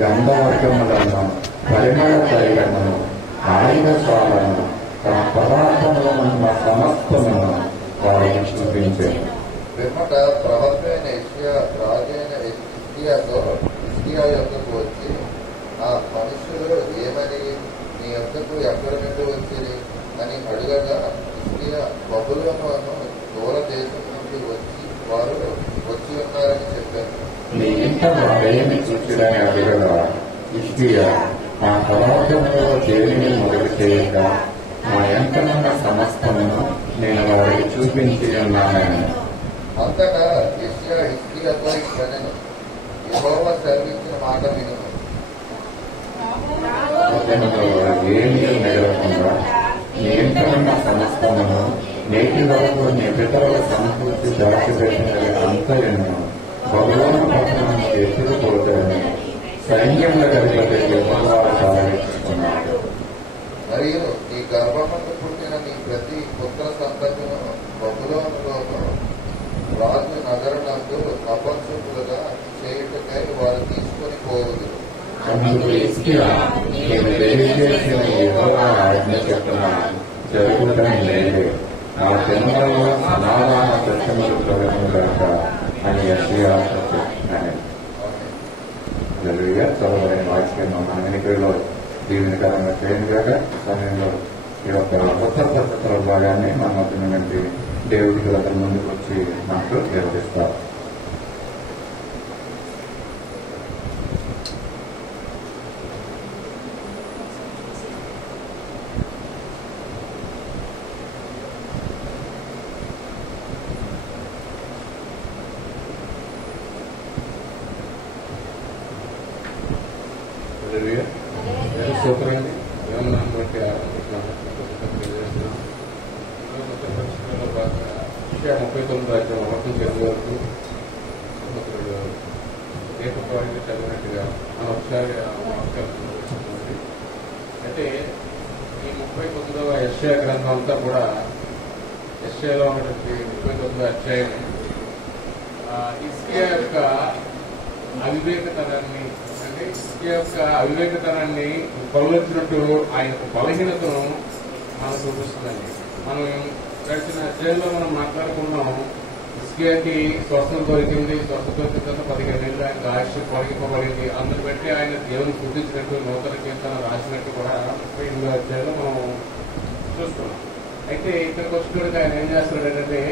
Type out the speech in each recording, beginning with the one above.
గంధవర్గములను పరిమళ తైలమును ఆయన స్వాలను తన పదార్థంలో ఉన్న సమస్తమును వారికి చూపించారు. పిమ్మట ప్రవక్తైన యెషయా రాజైన హిజ్కియాతో హిజ్కియా యొద్దకు వచ్చి, ఆ మనుషులు ఏమని నీ యొద్దకు ఎక్కడి నుండి వచ్చింది అని అడుగగా, హిజ్కియా బబులోను దూర దేశం నుండి వారు వచ్చి ఉన్నారని చెప్పారు. నీ ఇంట వారేమి చూచిరని అడగగా, హిజ్కియా మా పదార్థంలో దేనిని మొదలు చేయక మా ఎంతనున్న సమస్తమును నేను వారికి చూపించి ఉన్నానని. అంతటా యెషయా హిజ్కియాతో ఇట్లనెను, యెహోవా సెలవిచ్చిన మాట వినుము. ఏమీ మిగలకుండా నీ ఇంటనున్న సమస్తమును నేటి వరకు నీ పితరుల సంస్కృతి దాచిపెట్టినది అంతయును బబులోను పట్టణాన్ని ఎప్పుడు పోతారని సైన్యంలో కలిపే యెహోవా సాధించుకున్నాడు. మరియు నీ గర్భమందు పుట్టిన నీ ప్రతి పుత్ర సంతతిను బబులోనులోను రాజు నగరునందు నపుంసకులుగా చేయుటకై వారు తీసుకొని పోవుదురు. అందుకు హిజ్కియా, నేను తెలియజేసిన యెహోవా ఆజ్ఞ చొప్పున జరుగుటం లేదే, ఆ జన్మలలో సమాధాన సత్యములు ప్రవేశముగాక అని యెషయా చెప్పినాడు. చదవని వాక్యం మన వెనుకలో దీవెనకరంగా చేయనుగాక. సమయంలో ఈ యొక్క కొత్త పద్ధతుల భాగాన్ని మన మధ్య దేవుడికి అతని ముందుకు వచ్చి మనకు నిర్వహిస్తారు. సూత్రాన్ని ఏమన్నాను బట్టి ఆరంభించినాము. 39 రాజ్యం మొత్తం చదివే వరకు ఏకపాటిగా చదివినట్టుగా మనం ఒకసారి అయితే ఈ 39వ యెషయా గ్రంథం అంతా కూడా యెషయాలో ఉన్నటువంటి 39వ అధ్యాయం హిజ్కియా యొక్క అవివేకతనాన్ని పలువచ్చినట్టు ఆయన యొక్క బలహీనతను మనం చూపిస్తుందండి. మనం గడిచిన అధ్యాయంలో మనం మాట్లాడుకున్నాం, హిజ్కియాకి స్వస్థత దొరికింది. స్వస్థత దొరికిన తర్వాత 15 ఏళ్ళు ఆయనకు ఆయుష్ పొడిగిపోబడింది. అందును బట్టి ఆయన దేవుని పూజించినట్టు నూతన కీర్తన రాసినట్టు కూడా 38వ అధ్యాయంలో మనం చూస్తున్నాం. అయితే ఇక్కడికి వచ్చినప్పుడు ఆయన ఏం చేస్తున్నాడంటే,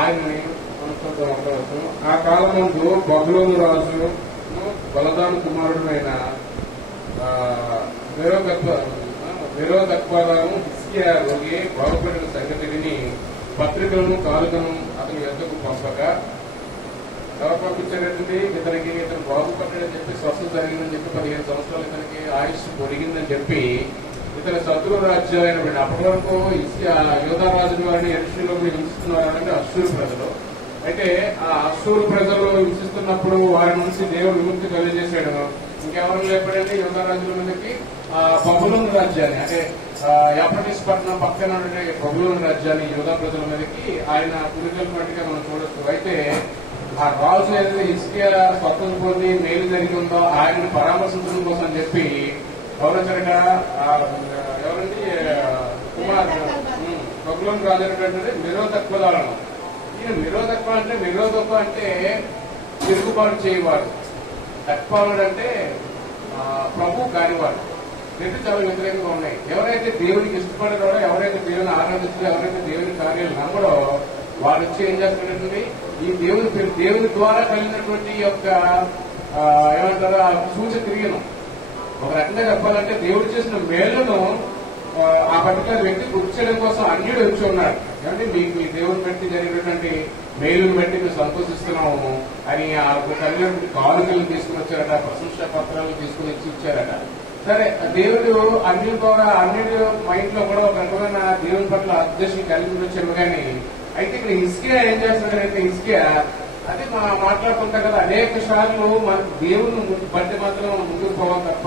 ఆయన్ని మనం ఆ కాలం ముందు బబులోను రాజు బలదాను కుమారుడైన మెరోదక్వాదాము హిజ్కియాలోకి బాగుపడిన సంగతి విని పత్రికలను కాలుకను అతని యొద్దకు పంపగా, ఎవరు పంపించారంటే ఇతను బాగుపడ్డాడని చెప్పి స్వస్థత జరిగిందని చెప్పి 15 సంవత్సరాలు ఇతనికి ఆయుష్ పొడిగిందని చెప్పి ఇతని శత్రు రాజ్యాలైన అప్పటి వరకు యోధా రాజుల వారిని యెరూషలేములో హింసిస్తున్నారంటే అశ్షూరు ప్రజలు. అయితే ఆ అశ్షూరు ప్రజలు హింసిస్తున్నప్పుడు వారి నుంచి దేవుడు విముక్తి కలిగజేశాడు. ఇంకెవరు లేపడంటే యోధా రాజుల మీదకి బబులోను రాజ్యాన్ని, అంటే యాఫ్రటీస్ పట్టణం పక్కన బబులోను రాజ్యాన్ని యోధా ప్రజల మీదకి ఆయన పురికల్పట్టుగా మనం చూడొచ్చు. అయితే ఆ రాజు ఏదైతే హిజ్కియా స్వతంత్రం పొంది మేలు జరిగిందో ఆయన్ని పరామర్శించడం కోసం చెప్పి ఎవరంటే ఎవరండి బబులోను రాజు ఏంటంటే మెరోదక్వాదాలను. ఈయన మెరోదక్వ అంటే తిరుగుబాటు చేయవాడు, దక్పాలుడు అంటే ప్రభు కానివాడు. రెండు చాలా వ్యతిరేకంగా ఉన్నాయి. ఎవరైతే దేవునికి ఇష్టపడరో, ఎవరైతే దేవుని ఆరాధిస్తారో, ఎవరైతే దేవుని కార్యాలు నమ్మడో వాడు వచ్చి ఏం చేస్తున్నటువంటి ఈ దేవుని ద్వారా కలిగినటువంటి యొక్క ఏమంటారు సూచక్రియను, ఒక రకంగా చెప్పాలంటే దేవుడు చేసిన మేలును ఆ పర్టికులర్ వ్యక్తి గుర్తు చేయడం కోసం అన్యుడు వచ్చి ఉన్నాడు. ఏమంటే మీ దేవుని బట్టి జరిగినటువంటి మేలును బట్టి మేము సంతోషిస్తున్నాము అని ఆ కలిగినటువంటి కానుకలు తీసుకుని వచ్చారట, ప్రశంసా పత్రాలు తీసుకుని ఇచ్చారట. సరే, దేవుడు అన్యుల ద్వారా అన్యుడి మైండ్ లో కూడా ఒక రకమైన దేవుని పట్ల అద్వేషం కలిగి వచ్చాము. కానీ అయితే ఇక్కడ హిజ్కియా ఏం చేస్తున్నాడంటే, హిజ్కియా అదే మాట్లాడుకుంటాం కదా, అనేక సార్లు మన దేవుని బట్టి మాత్రం ముందుకు పోవాలి తప్ప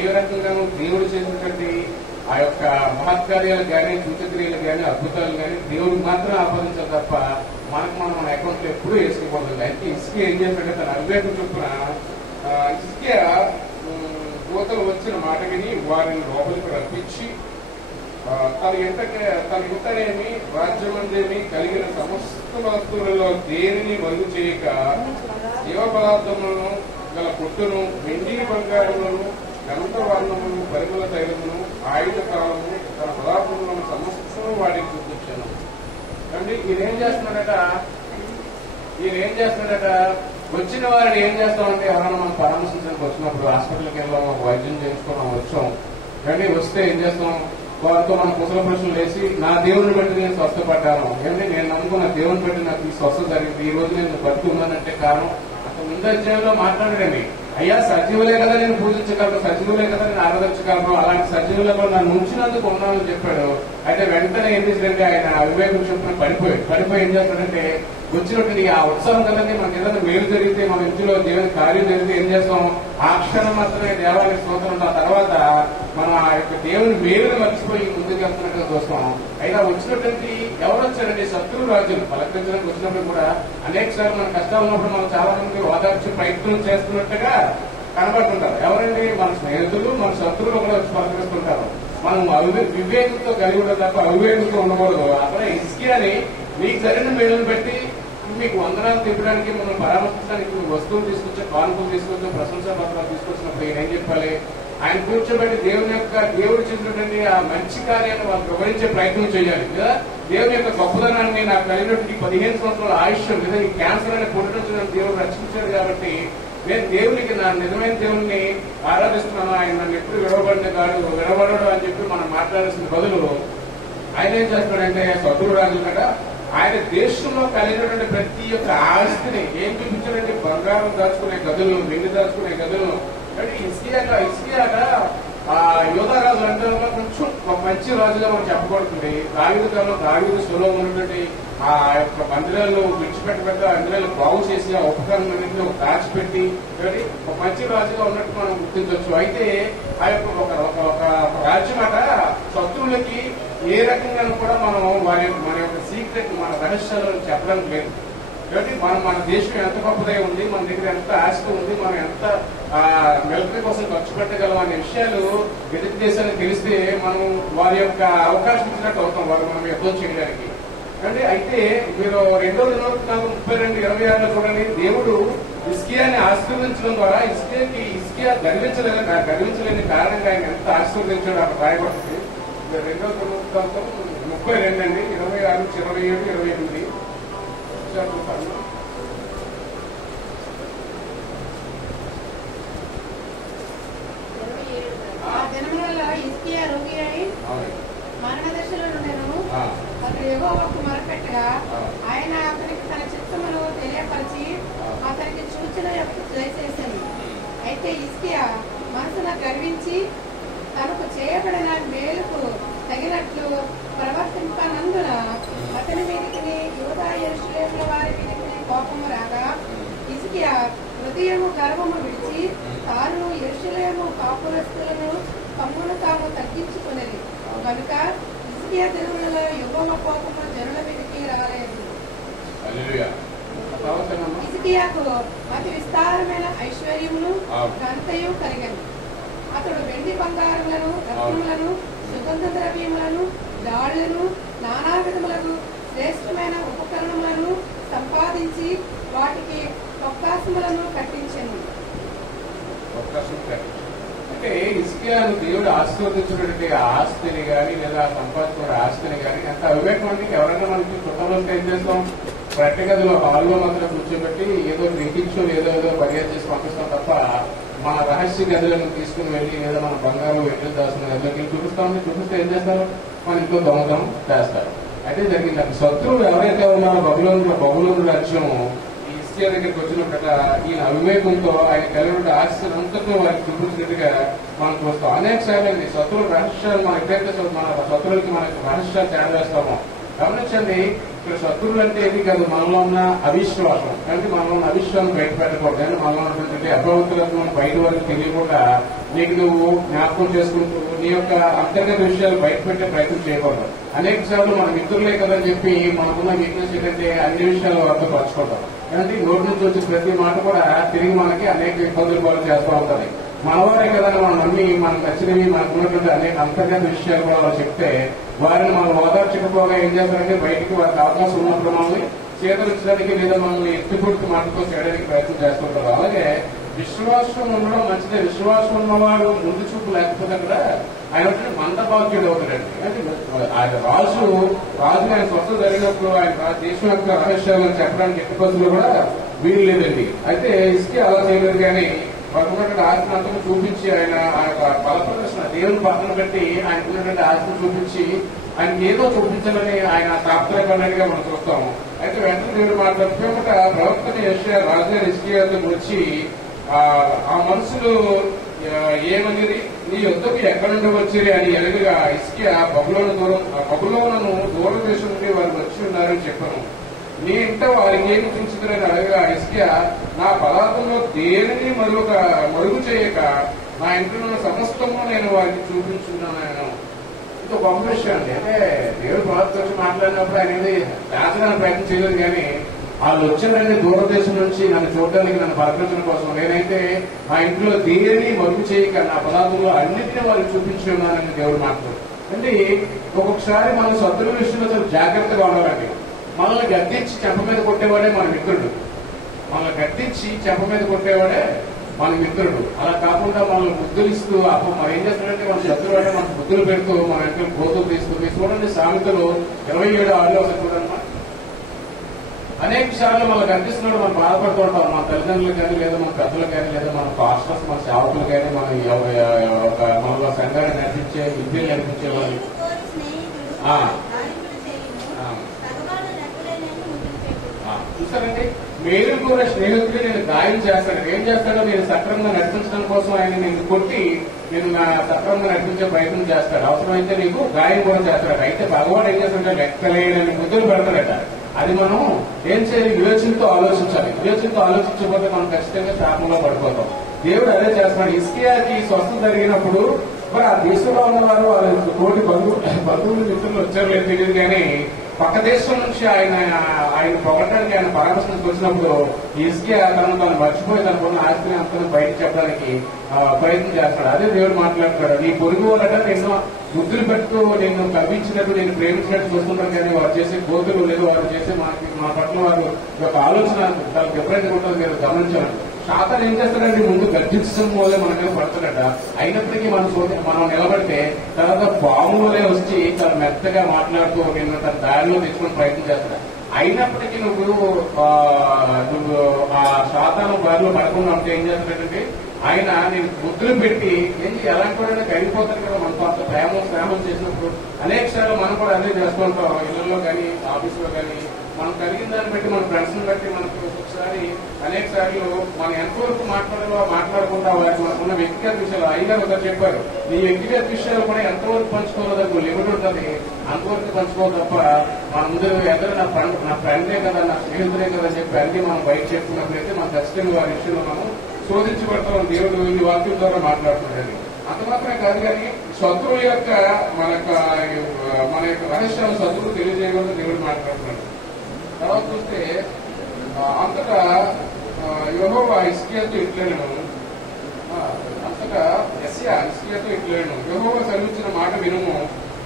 ఏ రకంగానూ దేవుడు చేసినటువంటి ఆ యొక్క మహత్కార్యాలు కానీ, సూచక్రియలు కానీ, అద్భుతాలు కానీ దేవుడికి మాత్రం ఆపాదించాలి తప్ప మనకు మనం మన అకౌంట్ లో ఎప్పుడూ వేసుకోకూడదు. అయితే హిజ్కియా ఏం చేస్తాడంటే తన అవివేకం చొప్పున హిజ్కియా దూతలు వచ్చిన మాట విని వారిని లోపలికి రప్పించి తన ఇంటనేమి రాజ్యమందేమి కలిగిన సమస్త వస్తువులలో దేనిని మరుగు చేయక జీవ పదార్థములను గల పొట్టును వెండి బంగారములను గంట వర్ణమును పరిమళ తైలమును ఆయుధ కాలము తన పదార్థములను సమస్తం వాడికి చూపించాను. అంటే ఈయనేం చేస్తున్నాడట వచ్చిన వారిని ఏం చేస్తామంటే ఎవరైనా మనం పరామర్శించడానికి వచ్చినప్పుడు హాస్పిటల్కి వెళ్ళాం, వైద్యం చేయించుకోవడం వచ్చాం. కానీ వస్తే ఏం చేస్తాం, వారితో మన కుశల ప్రశ్నలు వేసి నా దేవుని బట్టి నేను స్వస్థపడ్డాను, ఏమంటే నేను నమ్ముకున్న దేవుని బట్టి నాకు ఈ స్వస్థ జరిగింది, ఈ రోజు నేను బతుకున్నానంటే కారణం అసలు ముందు అధ్యాయంలో మాట్లాడాడండి. అయ్యా సజీవులే కదా నేను పూజించగలను, సజీవులే కదా నేను ఆరాధించగలను, అలాంటి సజీవులలో నన్ను ఉంచినందుకు ఉన్నానని చెప్పాడు. అయితే వెంటనే ఏం చేశాడంటే ఆయన అవివేకం చెప్పిన పడిపోయి ఏం చేస్తాడంటే వచ్చినట్టు ఆ ఉత్సవం కదండి మనకి ఏదైనా మేలు జరిగితే మన ఇంటిలో దేవుని కార్యం జరిగితే ఏం చేస్తాం, ఆ క్షణం మాత్రమే దేవాలయ స్తోత్రం ఆ తర్వాత మనం ఆ యొక్క దేవుని మేలుని మర్చిపోయి ముందుకు వెళ్తున్నట్టుగా చూస్తాం. అయినా వచ్చినటువంటి ఎవరు వచ్చారండి, శత్రు రాజులు పలకరించడానికి వచ్చినప్పుడు కూడా అనేక సార్లు మన కష్టాలు ఉన్నప్పుడు మనం చాలా మంది ఓదార్చే ప్రయత్నం చేస్తున్నట్టుగా కనబడుతుంటారు. ఎవరండి, మన స్నేహితులు మన శత్రువులు కూడా వచ్చి పలకరిస్తుంటారు. మనం వివేకంతో కలిగి ఉండదు తప్ప అవివేకంతో ఉండకూడదు. అక్కడ హిజ్కియాని మీకు జరిగిన మేలును బట్టి మీకు వందనాలు తిప్పడానికి మనం పరామర్శించడానికి వస్తువులు తీసుకొచ్చే కానుకలు తీసుకొచ్చే ప్రశంసా పత్రాలు తీసుకొచ్చినప్పుడు ఈయన ఏం చెప్పాలి, ఆయన కూర్చోబెట్టి దేవుడు చేసినటువంటి ఆ మంచి కార్యాన్ని వాళ్ళు వివరించే ప్రయత్నం చేయాలి కదా. దేవుని యొక్క గొప్పదనాన్ని నాకు కలిగినటువంటి 15 సంవత్సరాల ఆయుష్ లేదా ఈ క్యాన్సర్ అనే పొట్టు నుంచి నన్ను దేవుడు రక్షించాడు కాబట్టి నేను దేవునికి నా నిజమైన దేవుణ్ణి ఆరాధిస్తున్నాను, ఆయన నన్ను ఎప్పుడు విడవబడడు అని చెప్పి మనం మాట్లాడాల్సిన బదులు ఆయన ఏం చేస్తాడంటే శత్రు రాజు కదా ఆయన దేశంలో కలిగినటువంటి ప్రతి ఒక్క ఆస్తిని ఏం చూపించాడంటే బంగారం దాచుకునే గదులు, వెండి దాచుకునే గదులు. అంటే హిజ్కియాగా ఆ యోధారాజు అంటే కొంచెం ఒక మంచి రాజుగా మనం చెప్పబడుతుంది. దావీదు సొలో ఉన్నటువంటి ఆ యొక్క మందిరాలు విడిచిపెట్టబెట్ట మందిరాలు బాగు చేసి ఆ ఉపకరణాలన్నింటినీ ఒక దాచిపెట్టి ఒక మంచి రాజుగా ఉన్నట్టు మనం గుర్తించవచ్చు. అయితే ఆ యొక్క ఒక రాజ్యం అట శత్రువులకి ఏ రకంగా కూడా మనం మన యొక్క సీక్రెట్ మన రహస్యాలను చెప్పడానికి లేదు. కాబట్టి మన దేశం ఎంత గొప్పదై ఉంది, మన దగ్గర ఎంత ఆస్తి ఉంది, మనం ఎంత మిలిటరీ కోసం ఖర్చు పెట్టగలం అనే విషయాలు ఎదుటి దేశానికి తెలిస్తే మనం వారి యొక్క అవకాశం ఇచ్చినట్టు అవుతాం వారు మనం యుద్ధం చేయడానికి. అంటే అయితే మీరు 2వ దినవృత్తాంతం 32:26 చూడండి, దేవుడు హిజ్కియాని ఆశీర్వదించడం ద్వారా హిజ్కియా గర్వించలేని కారణంగా ఆయన ఎంత ఆశీర్వదించాడు అక్కడ రాయబడుతుంది. 2వ దినవృత్తాంతం 32 అండి, 26, 27, 28 మరణ దశలో ఉండేను. అతడు యెహోవాకు మొరపెట్టగా ఆయన అతనికి తన చిత్తమును తెలియపరిచి అతనికి సూచన దయచేశాను. అయితే హిజ్కియా మనసున గర్వించి తనకు చేయబడిన మేలుకు తగినట్లు ప్రవర్తింపనందున అతని మీదికి యూదా యెరూషలేముల వారి మీదికి కోపము రాగా హిజ్కియా హృదయము గర్వము విడిచి తాను యెరూషలేము కాపురస్తులను తమ్మును తాము తగ్గించుకునేది కనుక హిజ్కియా దినములలో యెహోవా కోపము జనుల మీదికి రాలేదు. హిజ్కియాకు అతి విస్తారమైన ఐశ్వర్యమును ఘనతయు కలిగను. అతడు వెండి బంగారములను రత్నములను సుగంధ ద్రవ్యములను దాళ్లను నానా విధములకు శ్రేష్టమైన ఉపకరణములను సంపాదించి వాటికి అవకాశములను కట్టించెను. అంటే హిజ్కియాను దేవుడు ఆశీర్వదించినటువంటి ఆస్తిని గాని లేదా సంపాదించిన ఆస్తిని గాని ఎంత అవివేకం అంటే ఎవరైనా మనకి కుటుంబంలో ఏం చేస్తాం, ప్రతి గదిలో హాల్లో మాత్రం కూర్చోబెట్టి ఏదో డ్రింకింగ్ ఏదో బర్యాదు చేసి పంపిస్తాం తప్ప మన రహస్య గదులను తీసుకుని వెళ్ళి లేదా మన బంగారం వెంటనే దాచుకున్న గదిలోకి చూపిస్తే ఏం చేస్తారు, మన ఇంట్లో దొంగతనం చేస్తారు. అయితే జరిగింది అక్కడ శత్రువులు ఎవరైతే ఉన్నారో బబులోను రాజ్యం ఈ హిజ్కియా దగ్గరికి వచ్చినప్పుడు ఈయన అవివేకంతో ఆయన కలిగిన ఆశ అంతతో వారికి చూపించినట్టుగా మనం చూస్తాం. అనేక సార్లు అండి శత్రువుల రహస్యాలు మనం ఎప్పుడైతే మన శత్రువులకి మనకి రహస్యాలు చేరవేస్తామో గమనించండి. ఇక్కడ శత్రువులు అంటే ఏది కాదు, మనలో ఉన్న అవిశ్వాసం. అంటే మనలో ఉన్న అవిశ్వాసం బయట పెట్టకూడదు. అంటే మనలో ఉన్నటువంటి అభ్యవతులకు మనం బయట వరకు తెలియకుండా నీకు నువ్వు జ్ఞాపకం చేసుకుంటూ నీ యొక్క అంతర్గత విషయాలు బయట పెట్టే ప్రయత్నం చేయకూడదు. అనేక సార్లు మన మిత్రులే కదని చెప్పి మనకున్న వీక్నెస్ ఏంటంటే అన్ని విషయాలు అర్థపరచుకుంటాం. అంటే నోటి నుంచి వచ్చే ప్రతి మాట కూడా తిరిగి మనకి అనేక ఇబ్బందులు కూడా చేస్తూ ఉంటుంది. మనవారే కదా మనం నమ్మి మనకు నచ్చినవి మనకున్నటువంటి అనేక అంతర్గత విషయాలు కూడా వాళ్ళు చెప్తే వారిని మనం ఓదార్చకపోగా ఏం చేస్తారంటే బయటికి వారికి అవకాశం ఉన్నప్పుడు మనల్ని చేతరించడానికి లేదా మనల్ని ఎత్తిపొడుతు మాటతో చేయడానికి ప్రయత్నం చేస్తుంటారు. అలాగే విశ్వాసం ఉండడం మంచిదే. విశ్వాసం ఉన్నవాడు ముందు చూపు లేకపోతే కూడా ఆయన మందభాగ్యుడు అవుతాడండి. అంటే ఆయన రాజు ఆయన స్వస్థ జరిగినప్పుడు ఆయన దేశం యొక్క రహస్యాలను చెప్పడానికి ఎట్టి పరిస్థితుల్లో కూడా వీలు లేదండి. అయితే ఇసుకే అలా చేయలేదు కానీ పక్కనటువంటి ఆస్తిని అంతా చూపించి ఆయన బల ప్రదర్శన దేవుని పక్కన పెట్టి ఆయనకున్నటువంటి ఆస్తిని చూపించి ఆయనకి ఏదో చూపించాలని ఆయన తాపత్రయపడినట్టుగా మనం చూస్తాము. అయితే వెంటనే దేవుడు మాట్లాడుతూ ప్రవక్తని యెషయా రాజు హిజ్కియాతో గురించి ఆ మనుషులు ఏమని నీ యొద్దకు ఎక్కడి నుండి వచ్చిరి అని ఎలుగుగా హిజ్కియా బబులోనును దూరదేశం నుండి వారు వచ్చి ఉన్నారని చెప్పాను. నీ ఇంట వారికి ఏమి చూసిందని అడగగా హిజ్కియా నా పదార్థంలో దేనిని మరుగు చేయక నా ఇంట్లో ఉన్న సమస్తము నేను వారికి చూపించున్నాను. ఇది గొప్ప విషయం అండి. అంటే దేవుడు ప్రవక్త వచ్చి మాట్లాడినప్పుడు ఆయన దాచడానికి ప్రయత్నం చేయలేదు కానీ వాళ్ళు వచ్చిందండి దూరదేశం నుంచి నన్ను చూడడానికి, నన్ను పలకరించడం కోసం. నేనైతే మా ఇంట్లో దేనిని మరుగు చేయక నా పదార్థంలో అన్నిటినీ వారికి చూపించి ఉన్నానని దేవుడు మాట్లాడు. అంటే ఒక్కొక్కసారి మనం శత్రువుల విషయంలో చాలా జాగ్రత్తగా ఉండాలండి. మనల్ని గద్దించి చెంప మీద కొట్టేవాడే మన మిత్రుడు. మనల్ని గద్దించి చెంప మీద కొట్టేవాడే మన మిత్రుడు. అలా కాకుండా మనల్ని బుద్ధులు ఇస్తూ అప్పుడు మనం ఏం చేస్తాడంటే మన శత్రువు అంటే మన బుద్ధులు పెడుతూ మన ఇంట్లో గోతులు తీసుకుంటూ చూడండి. సామెతలు 27:6 చూడమ్మా. అనేక సార్లు మనకు అనిపిస్తున్నాడు మనం బాధపడుతూ ఉంటాం. మన తల్లిదండ్రులు కానీ లేదా మన పెద్దలు కానీ లేదా మన పాస్టర్స్ మన సేవకులు కానీ మనలో సంఘాన్ని నడిపించే విద్యలు నడిపించే వాళ్ళు చూసారండి. మేలు కూడా స్నేహితులు నేను గాయం చేస్తాను. ఏం చేస్తాడో నేను సక్రమంగా నడిపించడం కోసం ఆయన నేను కొట్టి నేను నా సక్రమంగా నడిపించే ప్రయత్నం చేస్తాడు. అవసరమైతే నీకు గాయం కూడా చేస్తాడు. అయితే భగవాన్ ఏం చేస్తాడంటే లెక్కలేని ముద్దులు పెడతాడట. అది మనం ఏం చేయాలి? వివేచనతో ఆలోచించాలి. వివేచనతో ఆలోచించకపోతే మనం ఖచ్చితంగా శాపంలో పడిపోతాం. దేవుడు అదే చేస్తున్నాడు. హిజ్కియాకి స్వస్థత జరిగినప్పుడు మరి ఆ దేశంలో ఉన్నవారు వాళ్ళ తోటి బంధువులు మిత్రులు వచ్చారు లేదు తెలియదు కానీ పక్క దేశం నుంచి ఆయన పొగడానికి ఆయన పరామర్శించి వచ్చినప్పుడు హిజ్కియా తను మర్చిపోయి తనకున్న ఆస్తిని అంతా బయటకు చెప్పడానికి ప్రయత్నం చేస్తాడు. అదే దేవుడు మాట్లాడుతాడు. నీ పొరుగు వాళ్ళట నిన్ను బుద్ధులు పెడుతూ నిన్ను కవ్వించినట్టు నేను ప్రేమించినట్టు చూస్తుంటాను కానీ వారు చేసే కోతులు లేదు వారు చేసే మా పట్ల వారు యొక్క ఆలోచన చాలా డిఫరెంట్ గా ఉంటుంది. మీరు గమనించాలి. శాతాలు ఏం చేస్తాడంటే ముందు గర్జించడం వల్లే మన మీద పడుతున్నట్ట. అయినప్పటికీ మనం నిలబడితే తర్వాత పాము వల్లే వచ్చి చాలా మెత్తగా మాట్లాడుతూ నిన్ను తన దారిలో తెచ్చుకుని ప్రయత్నం చేస్తాడు. అయినప్పటికీ నువ్వు ఆ శాతాను బారిలో పడకుండా ఉంటే ఏం చేస్తాడంటే ఆయన నేను బుద్ధులు పెట్టి ఏంటి ఎలాంటి వాడైనా కరిగిపోతారు కదా. మనతో అంత శ్రామం చేసినప్పుడు అనేక సార్లు మనం కూడా అదే చేస్తూ ఉంటాం. ఇళ్లలో కానీ ఆఫీసులో కానీ మనం కలిగిన దాన్ని బట్టి మన ఫ్రెండ్స్ ని బట్టి మనకు ఒక్కొక్కసారి అనేక సార్లు మనం ఎంతవరకు మాట్లాడకుండా వారికి మనకున్న వ్యక్తిగత విషయాలు అయ్యారు ఒకరు చెప్పారు. నీ వ్యక్తిగత విషయాలు కూడా ఎంతవరకు పంచుకోవాలో లిమిట్ ఉంటుంది. అంతవరకు పంచుకోవాలి తప్ప మన ముందు ఎదురు నా ఫ్రెండే కదా నా స్నేహితుడే కదా అని చెప్పి అన్ని మనం బయట చెప్పుకున్నట్లయితే మనం ఖచ్చితంగా వారి విషయంలో మనం శోధించబడతాం. దేవుడు ఈ వాక్యం ద్వారా మాట్లాడుతున్నాడు. అంత మాత్రమే కాదు కానీ శత్రువుల యొక్క మన యొక్క రహస్యాలను శత్రువు తెలియజేయకుండా దేవుడు మాట్లాడుతున్నాడు. తర్వాత చూస్తే అంతటా యెహోవా హిజ్కియాతో ఇట్లేను యెహోవా సెలవిచ్చిన మాట వినుము.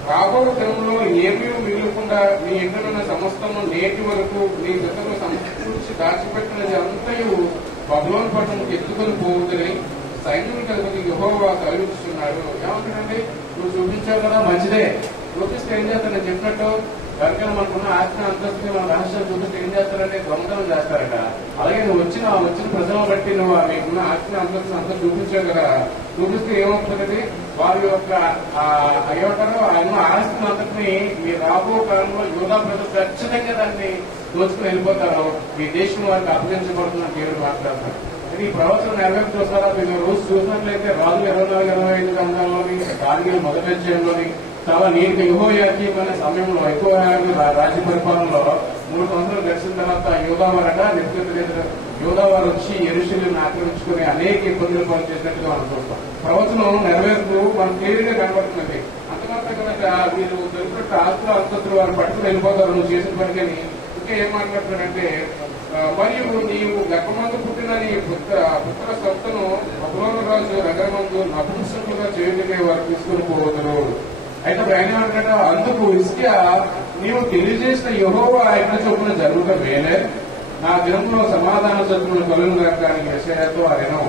రాబో దినంలో ఏమీ మిగలకుండా నీ ఇంటనున్న సమస్తము నేటి వరకు నీ జతను సమకూర్చి దాచిపెట్టినది అంతయు బబులోను పట్టణంకు ఎత్తుకొని పోవుదని సైన్యం కలిపి యెహోవా సెలవిస్తున్నాడు. ఏమంటాడంటే నువ్వు చూపించావు కదా మంచిదే. చూపిస్తే ఏం చేస్తాను నేను చెప్పినట్టు కనుక మనకున్న ఆస్తిని అంతస్తుని మన రహస్యాలు చూపిస్తే ఏం చేస్తారంటే దొంగతనం చేస్తారట. అలాగే నువ్వు వచ్చిన ప్రజలను బట్టి నువ్వు మీకున్న ఆస్తిని అంతస్తుని అంతా చూపించావు కదా. చూపిస్తే ఏమవుతుంది? వారి యొక్క ఏమంటారో ఉన్న ఆస్తిని అంతటిని మీ రాబో కాలంలో యూదా ప్రజలు ఖచ్చితంగా దాన్ని దోచుకుని వెళ్ళిపోతారు. మీ దేశం వారికి అప్పగించబడుతున్న దేవుడు మాట్లాడతారు. ఈ ప్రవచనం నెరవేర్చి చూస్తారా? మీరు రోజు చూసినట్లయితే రాజులు 24-25 గ్రంథాల్లోని దానియేలు మొదటి అధ్యాయంలోని చాలా నీటిగా యెహోయాకీం అనే సమయంలో ఎక్కువ రాజ్య పరిపాలనలో 3 సంవత్సరాలు గడిచిన తర్వాత యూదా వారు వచ్చి యెరూషలేమును ఆక్రమించుకుని అనేక ఇబ్బందులు పాలు చేసినట్టుగా మనం చూస్తాం. ప్రవచనం నెరవేరుతూ మనకు క్లియర్గా కనబడుతున్నది. అంతమాత్రం కనుక మీరు దొరికినట్టు ఆస్తులు అంతస్తులు వారు పట్టుకుని వెళ్ళిపోతారు నువ్వు చేసిన పనికని. ఇంకా ఏం మాట్లాడుతున్నాడంటే మరియు నీవు గర్భమందు పుట్టిన నీ పుత్ర సొత్తును బబులోను రాజు నగరమందు నపుంసకులుగా చేయుటకే వారు తీసుకుని పోవద్దును. అయితే ఆయన ఏమంటాడు, అందుకు హిజ్కియా నీవు తెలియజేసిన యెహోవా ఆజ్ఞ చొప్పున జరుగుట మేలే, నా దినంలో సమాధాన సత్తులను కలుగును గాక అని యెషయాతో అనెను.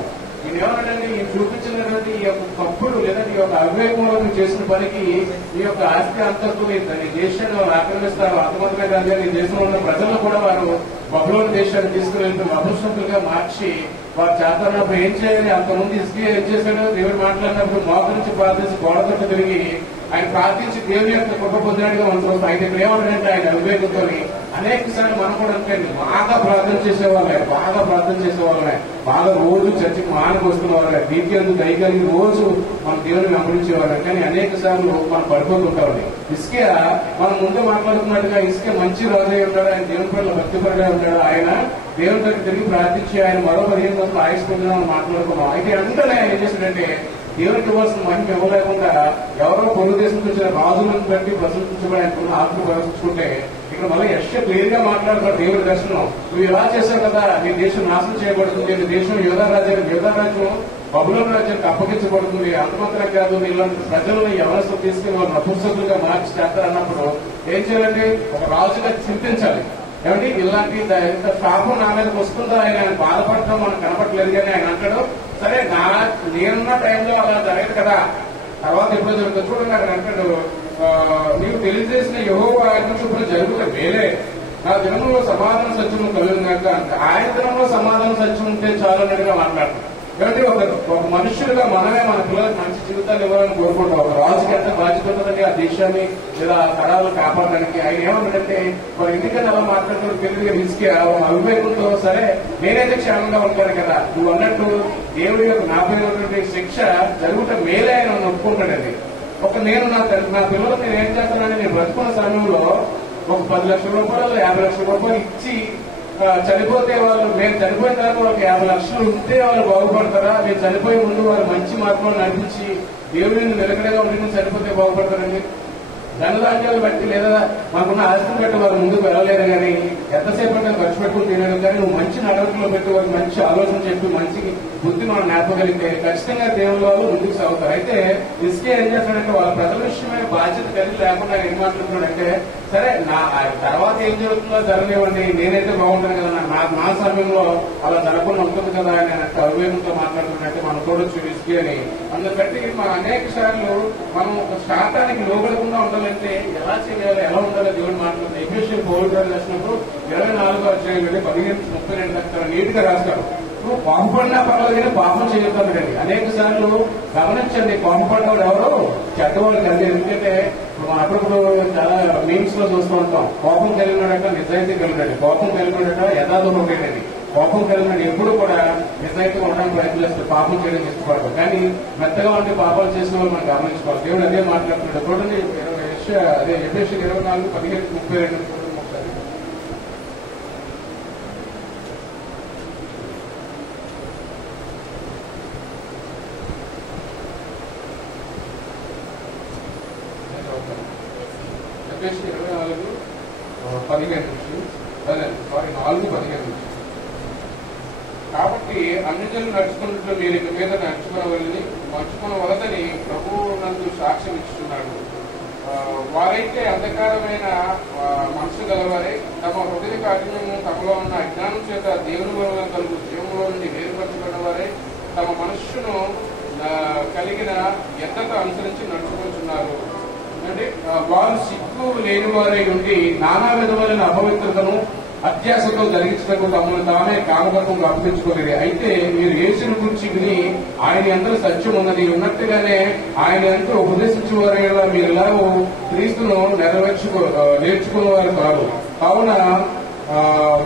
ఈయన ఏమన్నాడంటే, ఈ చూపించినటువంటి ఈ యొక్క తప్పులు లేదా ఈ యొక్క అవివేకంలో చేసిన పనికి ఈ యొక్క ఆస్తి అంతస్తుని నీ దేశాన్ని ఆక్రమిస్తారు. అంతమందిమే కాదు, ఈ దేశంలో ఉన్న ప్రజలను కూడా వారు బబులోను దేశాన్ని తీసుకుని వెళ్తూ అభివృద్ధులుగా మార్చి వారు చేస్తున్నప్పుడు ఏం చేయాలి, అంతమంది హిజ్కియా ఏం చేశాడు, దేవుడు మాట్లాడినప్పుడు మోకరించి ప్రార్థించి గోడ తట్టు తిరిగి ఆయన ప్రార్థించి దేవుని యొక్క కృప పొందినట్టుగా ఉంటుంది. ఆయన ఇక్కడ ఏమంటాడంటే ఆయన అవివేకంతో అనేక సార్లు మనం కూడా అంటే బాగా ప్రార్థన చేసేవాళ్ళే, బాగా రోజు చర్చకి మానకు వస్తున్న వాళ్ళే, దీనికి దయగలిగి రోజు మన దేవుని వెంబడించేవాళ్ళే. కానీ అనేక సార్లు మనం పడిపోతుంటామని. హిజ్కియా మనం ముందు మాట్లాడుతున్నట్టుగా హిజ్కియా మంచి రాజు అయి ఉంటాడు, ఆయన దేవుని పట్ల భక్తిపరుడుగా ఉంటాడు. ఆయన దేవుని దగ్గర తిరిగి ప్రార్థించి ఆయన మరో 15 రోజులు ఆయుష్ పొందినామని మాట్లాడుకున్నాం. అయితే వెంటనే ఆయన ఏం చేశాడంటే దేవునికి ఇవ్వాల్సిన మహిమ ఇవ్వలేకుండా ఎవరో పొరుగు దేశం వచ్చిన రాజులను బట్టి ప్రశంసించబడి ఆయనకున్న ఆత్మ ప్రదర్శించుకుంటే ఇక్కడ మళ్ళీ యెషయా క్లియర్ గా మాట్లాడుతున్నారు దేవుడి దర్శనం. నువ్వు ఇలా చేశావు కదా, నీ దేశం నాశనం చేయబడుతుంది, నీ దేశం యోధా రాజ్యం బబులోను రాజ్యానికి అప్పగించబడుతుంది. అంతమాత్రం కాదు, ఇలాంటి ప్రజలను ఎవరో తీసుకుని వాళ్ళు నపుంసకులుగా మార్చి చేస్తారన్నప్పుడు ఏం చేయాలంటే ఒక రాజుగా చింతించాలి. ఏమంటే ఇలాంటి ఇంత శాపం నా మీదకి వస్తుందో ఆయన బాధపడటం మనకు కనపడలేదు. కానీ ఆయన అంటాడు, సరే నేనున్న టైంలో అలా జరగదు కదా, తర్వాత ఎప్పుడో జరుగుతుంది చూడండి. అక్కడ అంటాడు, నీవు తెలియజేసిన యెహోవా ఆజ్ఞ చొప్పున జరుగుట మేలే, నా దినంలో సమాధాన సత్యం కలుగుగాక. ఆయన దినంలో సమాధాన సత్యం ఉంటే చాలు అన్నట్టుగా మాట్లాడుతున్నాడు. కాబట్టి ఒక మనుషులుగా మనమే మన పిల్లలకు మంచి జీవితాలు ఇవ్వాలని కోరుకుంటాం. ఒక రాజుకి ఎంత బాధ్యత ఉంటుందని ఆ దేశాన్ని లేదా ఆ తరాలను కాపాడడానికి. ఆయన ఏమన్నాడంటే మరి ఎందుకని అలా మాట్లాడుతూ తెలివిగా హిజ్కియా అవివేకంతో, సరే నేనైతే క్షేమంగా ఉంటాను కదా, నువ్వు అన్నట్టు దేవుడి యొక్క నాపైనటువంటి శిక్ష జరుగుట మేలే ఆయన ఒప్పుకుంటాడండి. నేను నా పిల్లలకు నేను ఏం చేస్తానని నేను బ్రతుకున్న సమయంలో ఒక 10 లక్షల రూపాయలు 50 లక్షల రూపాయలు ఇచ్చి చనిపోతే వాళ్ళు, నేను చనిపోయిన తర్వాత వాళ్ళకి 50 లక్షలు ఉంటే వాళ్ళు బాగుపడతారా, నేను చనిపోయే ముందు వాళ్ళు మంచి మార్గంలో నడిపించి దేవుడిని నిలకడగా ఉండి చనిపోతే బాగుపడతారండి. ధనధాన్యాలు బట్టి లేదా మనకున్న ఆస్తిని బట్టి వారు ముందుకు వెళ్ళలేరు. కానీ ఎంతసేపు అంటే ఖర్చు పెట్టుకుని తినలేదు. కానీ నువ్వు మంచి నడవడిలో పెట్టి వారికి మంచి ఆలోచన చెప్పి మంచి బుద్ధి మనం నేర్పగలిగితే ఖచ్చితంగా దేవుడు వాళ్ళు ముందుకు సాగుతారు. అయితే హిజ్కియా ఏం చేస్తాడంటే వాళ్ళ ప్రజల విషయమే బాధ్యత కలిగి లేకుండా ఏం మాట్లాడుతున్నాడంటే, సరే నా తర్వాత ఏం జరుగుతుందో జరగలేవండి, నేనైతే బాగుంటాను కదా, నా సమయంలో అలా జరగకుండా ఉంటుంది కదా అని అవివేకంతో మాట్లాడుతున్నట్టే మనం చూడొచ్చు హిజ్కియాని. అందుకట్టి మనం అనేక సార్లు మనం ఒక శాతానికి లోబడకుండా ఉండాలంటే ఎలా చేయాలి, ఎలా ఉండాలో దేవుడు మాట్లాడుతుంది. ఎఫెసీయులకు పౌలు రాసినప్పుడు 24వ అధ్యాయం 15-32 దాకా నీట్ గా రాస్తారు. నువ్వు పాపపడినా పర్వాలేదు కానీ పాపం చేయగలుగుతాడండి. అనేక సార్లు గమనించండి, పాపపడినవాడు ఎవరు చెడ్డవాళ్ళు కలిగి. ఎందుకంటే మనం అప్పుడప్పుడు చాలా మీమ్స్ లో చూస్తూ ఉంటాం, కోపం కలిగినాడట నిజాయితీ కలిగినాడు, కోపం కలిగినాడట యథార్థండి. కోపం కలిగినాడు ఎప్పుడు కూడా నిజాయితీగా ఉండడానికి ప్రయత్నిస్తారు, పాపం చేయడానికి ఇష్టపడతారు. కానీ మెత్తగా ఉంటే పాపాలు చేసిన వాళ్ళు మనం గమనించుకోవాలి. దేవుడు అదే మాట్లాడుతున్నాడు. చూడండి అదే ఎఫెసీయులకు 24:15-32 ఒకసారి. ఎఫెసీయులకు 24:15 4:15. కాబట్టి అన్ని జనులు నడుచుకున్నట్లు మీరు ఇక మీద నడుచుకునవలదని ప్రభువు నందు సాక్ష్యం ఇస్తున్నాడు. వారైతే అంధకారమైన మనసు గలవారే, తమ హృదయ కాఠిన్యము తమలో ఉన్న అజ్ఞానం చేత దేవుని వలన కలుగు జీవంలో నుండి వేరుపరచబడిన వారే, తమ మనస్సును కలిగిన ఎద్దత అనుసరించి నడుచుకుంటున్నారు. అంటే వారు సిగ్గు లేని వారై ఉండి నానా విధమైన అపవిత్రతను అత్యాశతో జరిగించటకు తమను తామే కామగర్భంగా అప్పగించుకోలేదు. అయితే మీరు యేసుని గురించి విని ఆయన ఎంతో సత్యం ఉన్నది ఉన్నట్టుగానే ఆయన ఎంతో ఉపదేశించేవారు మీరు ఎలాగో క్రీస్తును నేర్చుకునేవారు కాదు. కావున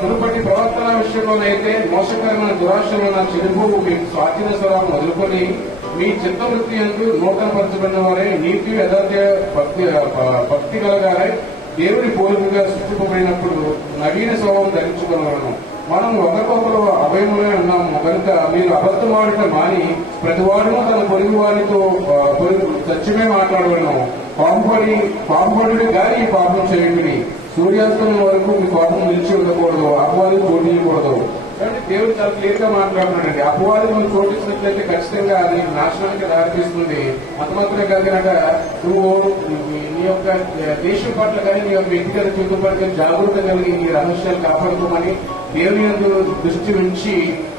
మునుపటి ప్రవర్తన విషయంలోనైతే మోసకరమైన దురాశలో నా చెడుపు మీకు స్వాధీన స్వరాలు మొదలుకొని మీ చిత్తవృత్తి ఎందు నూతనపరచబడిన వారే, నీతి యథార్థ భక్తి గలగారే, దేవుడి పోలికగా సృష్టింపబడినప్పుడు నవీన స్వభావం ధరించుకున్నాను. మనం ఒకరికొకరు అభయములే ఉన్నాము కనుక మీరు అబద్ధమాడటం మాని ప్రతివాడును తన పొరుగు వారితో సత్యమే మాట్లాడవలను. పాంపడి గారి పాపం చేయండి, సూర్యాస్తమయం వరకు మీ కోపం నిలిచి ఉండకూడదు, అపవాది చోటు ఇవ్వకూడదు. కాబట్టి దేవుడు చాలా క్లియర్ గా మాట్లాడుతున్నాడండి. అపవాది మనం చోటించినట్లయితే ఖచ్చితంగా అది నాశనానికి దారితీస్తుంది. అంత మాత్రమే కాదు కనుక నువ్వు నీ యొక్క దేశం పట్ల కానీ నీ యొక్క వ్యక్తిగత జీవితం పట్ల కానీ జాగ్రత్త కలిగి నీ రహస్యాలు కాపాడుకోమని దేవుని యందు దృష్టి ఉంచి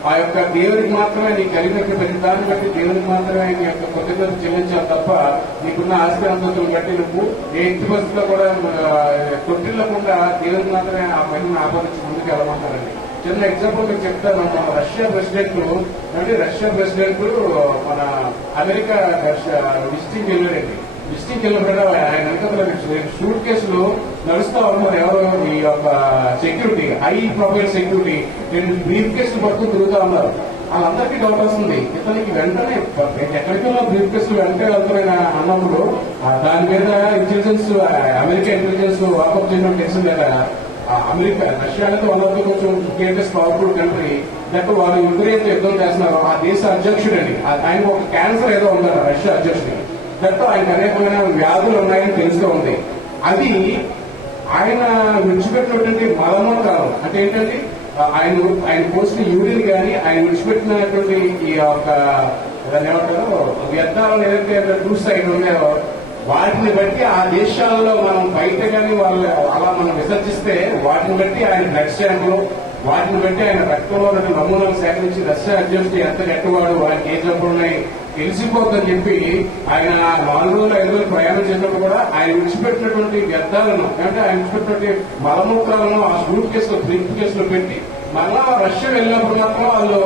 ఆ యొక్క దేవుడికి మాత్రమే నీ కలిగినట్టు ప్రతి దాన్ని బట్టి దేవునికి మాత్రమే నీ యొక్క కృతజ్ఞత చెల్లించాలి తప్ప నీకున్న ఆస్తి అంతస్తులను బట్టి నువ్వు ఏ ఇంటి పరిస్థితిలో కూడా కొట్టిల్లకుండా దేవునికి మాత్రమే ఆ పనిని ఆపాదించి ముందుకు వెళ్ళమంటారండి. చిన్న ఎగ్జాంపుల్ మీకు చెప్తాను. మన రష్యా ప్రెసిడెంట్ మన అమెరికా విజిటింగ్ వెళ్ళాడండి. విజిటింగ్ వెళ్ళినప్పుడు ఆయన వెనకాల షూట్ కేసులు నడుస్తా ఉన్నారు. ఎవరు ఈ యొక్క security, high profile security brief కేసులు పట్టుకుని తిరుగుతా ఉన్నారు. వాళ్ళందరికీ డౌట్ వస్తుంది, ఇతనికి వెంటనే ఎక్కడికి బ్రీఫ్ కేసులు వెంటనే వెళ్తారని అన్నప్పుడు దాని మీద ఇంటెలిజెన్స్, అమెరికా ఇంటెలిజెన్స్ వాకప్ చేయడం తెలిసింది కదా. అమెరికా, రష్యా అనేది వాళ్ళతో కొంచెం గ్రేటెస్ట్ పవర్ఫుల్ కంట్రీ. దట్ వాళ్ళు యుక్రెయిన్ యుద్ధం చేస్తున్నారు. ఆ దేశ అధ్యక్షుడని ఆయన ఒక క్యాన్సర్ ఏదో ఉందట రష్యా అధ్యక్షుడిని. దట్ ఆయనకు అనేకమైన వ్యాధులు ఉన్నాయని తెలుస్తూ ఉంది. అది ఆయన విడిచిపెట్టినటువంటి మలమూత్రాలు అంటే ఏంటంటే ఆయన పోసిన యూరిన్ కానీ ఆయన విడిచిపెట్టినటువంటి ఈ యొక్క దాన్ని ఏమంటారు వ్యర్థాలను ఏదైతే టూ సైడ్ ఉన్నాయో వాటిని బట్టి ఆ దేశాల్లో మనం బయట కానీ వాళ్ళు అలా మనం విసర్జిస్తే వాటిని బట్టి ఆయన బ్లడ్ శాంపుల్, వాటిని బట్టి ఆయన రక్తంలో నమూనాలు సేకరించి రష్యా అధ్యక్షుడు ఎంత గట్టివాడు, వారికి ఏ జబ్బులు ఉన్నాయి తెలిసిపోతుందని చెప్పి ఆయన 4 రోజులు 5 రోజులు ప్రయాణం చేసినప్పుడు కూడా ఆయన విడిచిపెట్టినటువంటి వ్యర్థాలను అంటే ఆయన విడిచిపెట్టినటువంటి మలమూత్రాలను ఆ సూట్ కేసులో బ్రీఫ్ కేసులో పెట్టి మళ్ళా రష్యా వెళ్ళినప్పుడు మాత్రం వాళ్ళు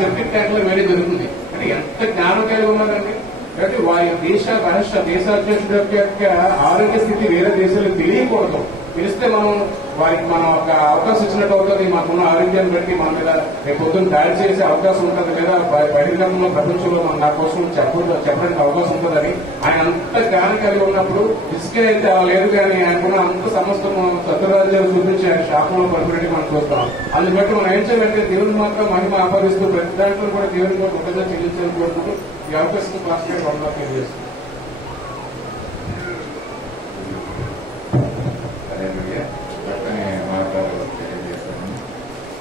సెప్టిక్ ట్యాంక్ లో వేరే జరుగుతుంది. అంటే ఎంత జ్ఞానం కలిగి ఉన్నారండి. కాబట్టి వారి దేశాధ్యక్షుడు యొక్క ఆరోగ్య స్థితి వేరే దేశాలకు తెలియకూడదు. తెలిస్తే వారికి మనం ఒక అవకాశం ఇచ్చినట్టు అవుతుంది. మాకున్న ఆరోగ్యాన్ని బట్టి మన మీద రేపు పొద్దున్న దాడి చేసే అవకాశం ఉంటుంది లేదా బహిరంగంలో ప్రపంచంలో నా కోసం చెప్పడానికి అవకాశం ఉంటుందని ఆయన అంత జ్ఞానం కలిగి ఉన్నప్పుడు ఇసుకే అయితే లేదు కానీ ఆయనకున్న అంత సమస్తం సత్యరాజ్యాలు చూపించి ఆయన శాపంలో పడిపెట్టి మనం చూస్తాం. అందుని బట్టి మనం ఏం చేయాలంటే దేవుని మాత్రం మహిమ ఆపాదిస్తూ ప్రతి దాంట్లో కూడా దేవుని కూడా కృతజ్ఞత చెల్లించాలని కోరుకుంటూ ఈ అవకాశం క్లాస్ తెలియజేస్తుంది.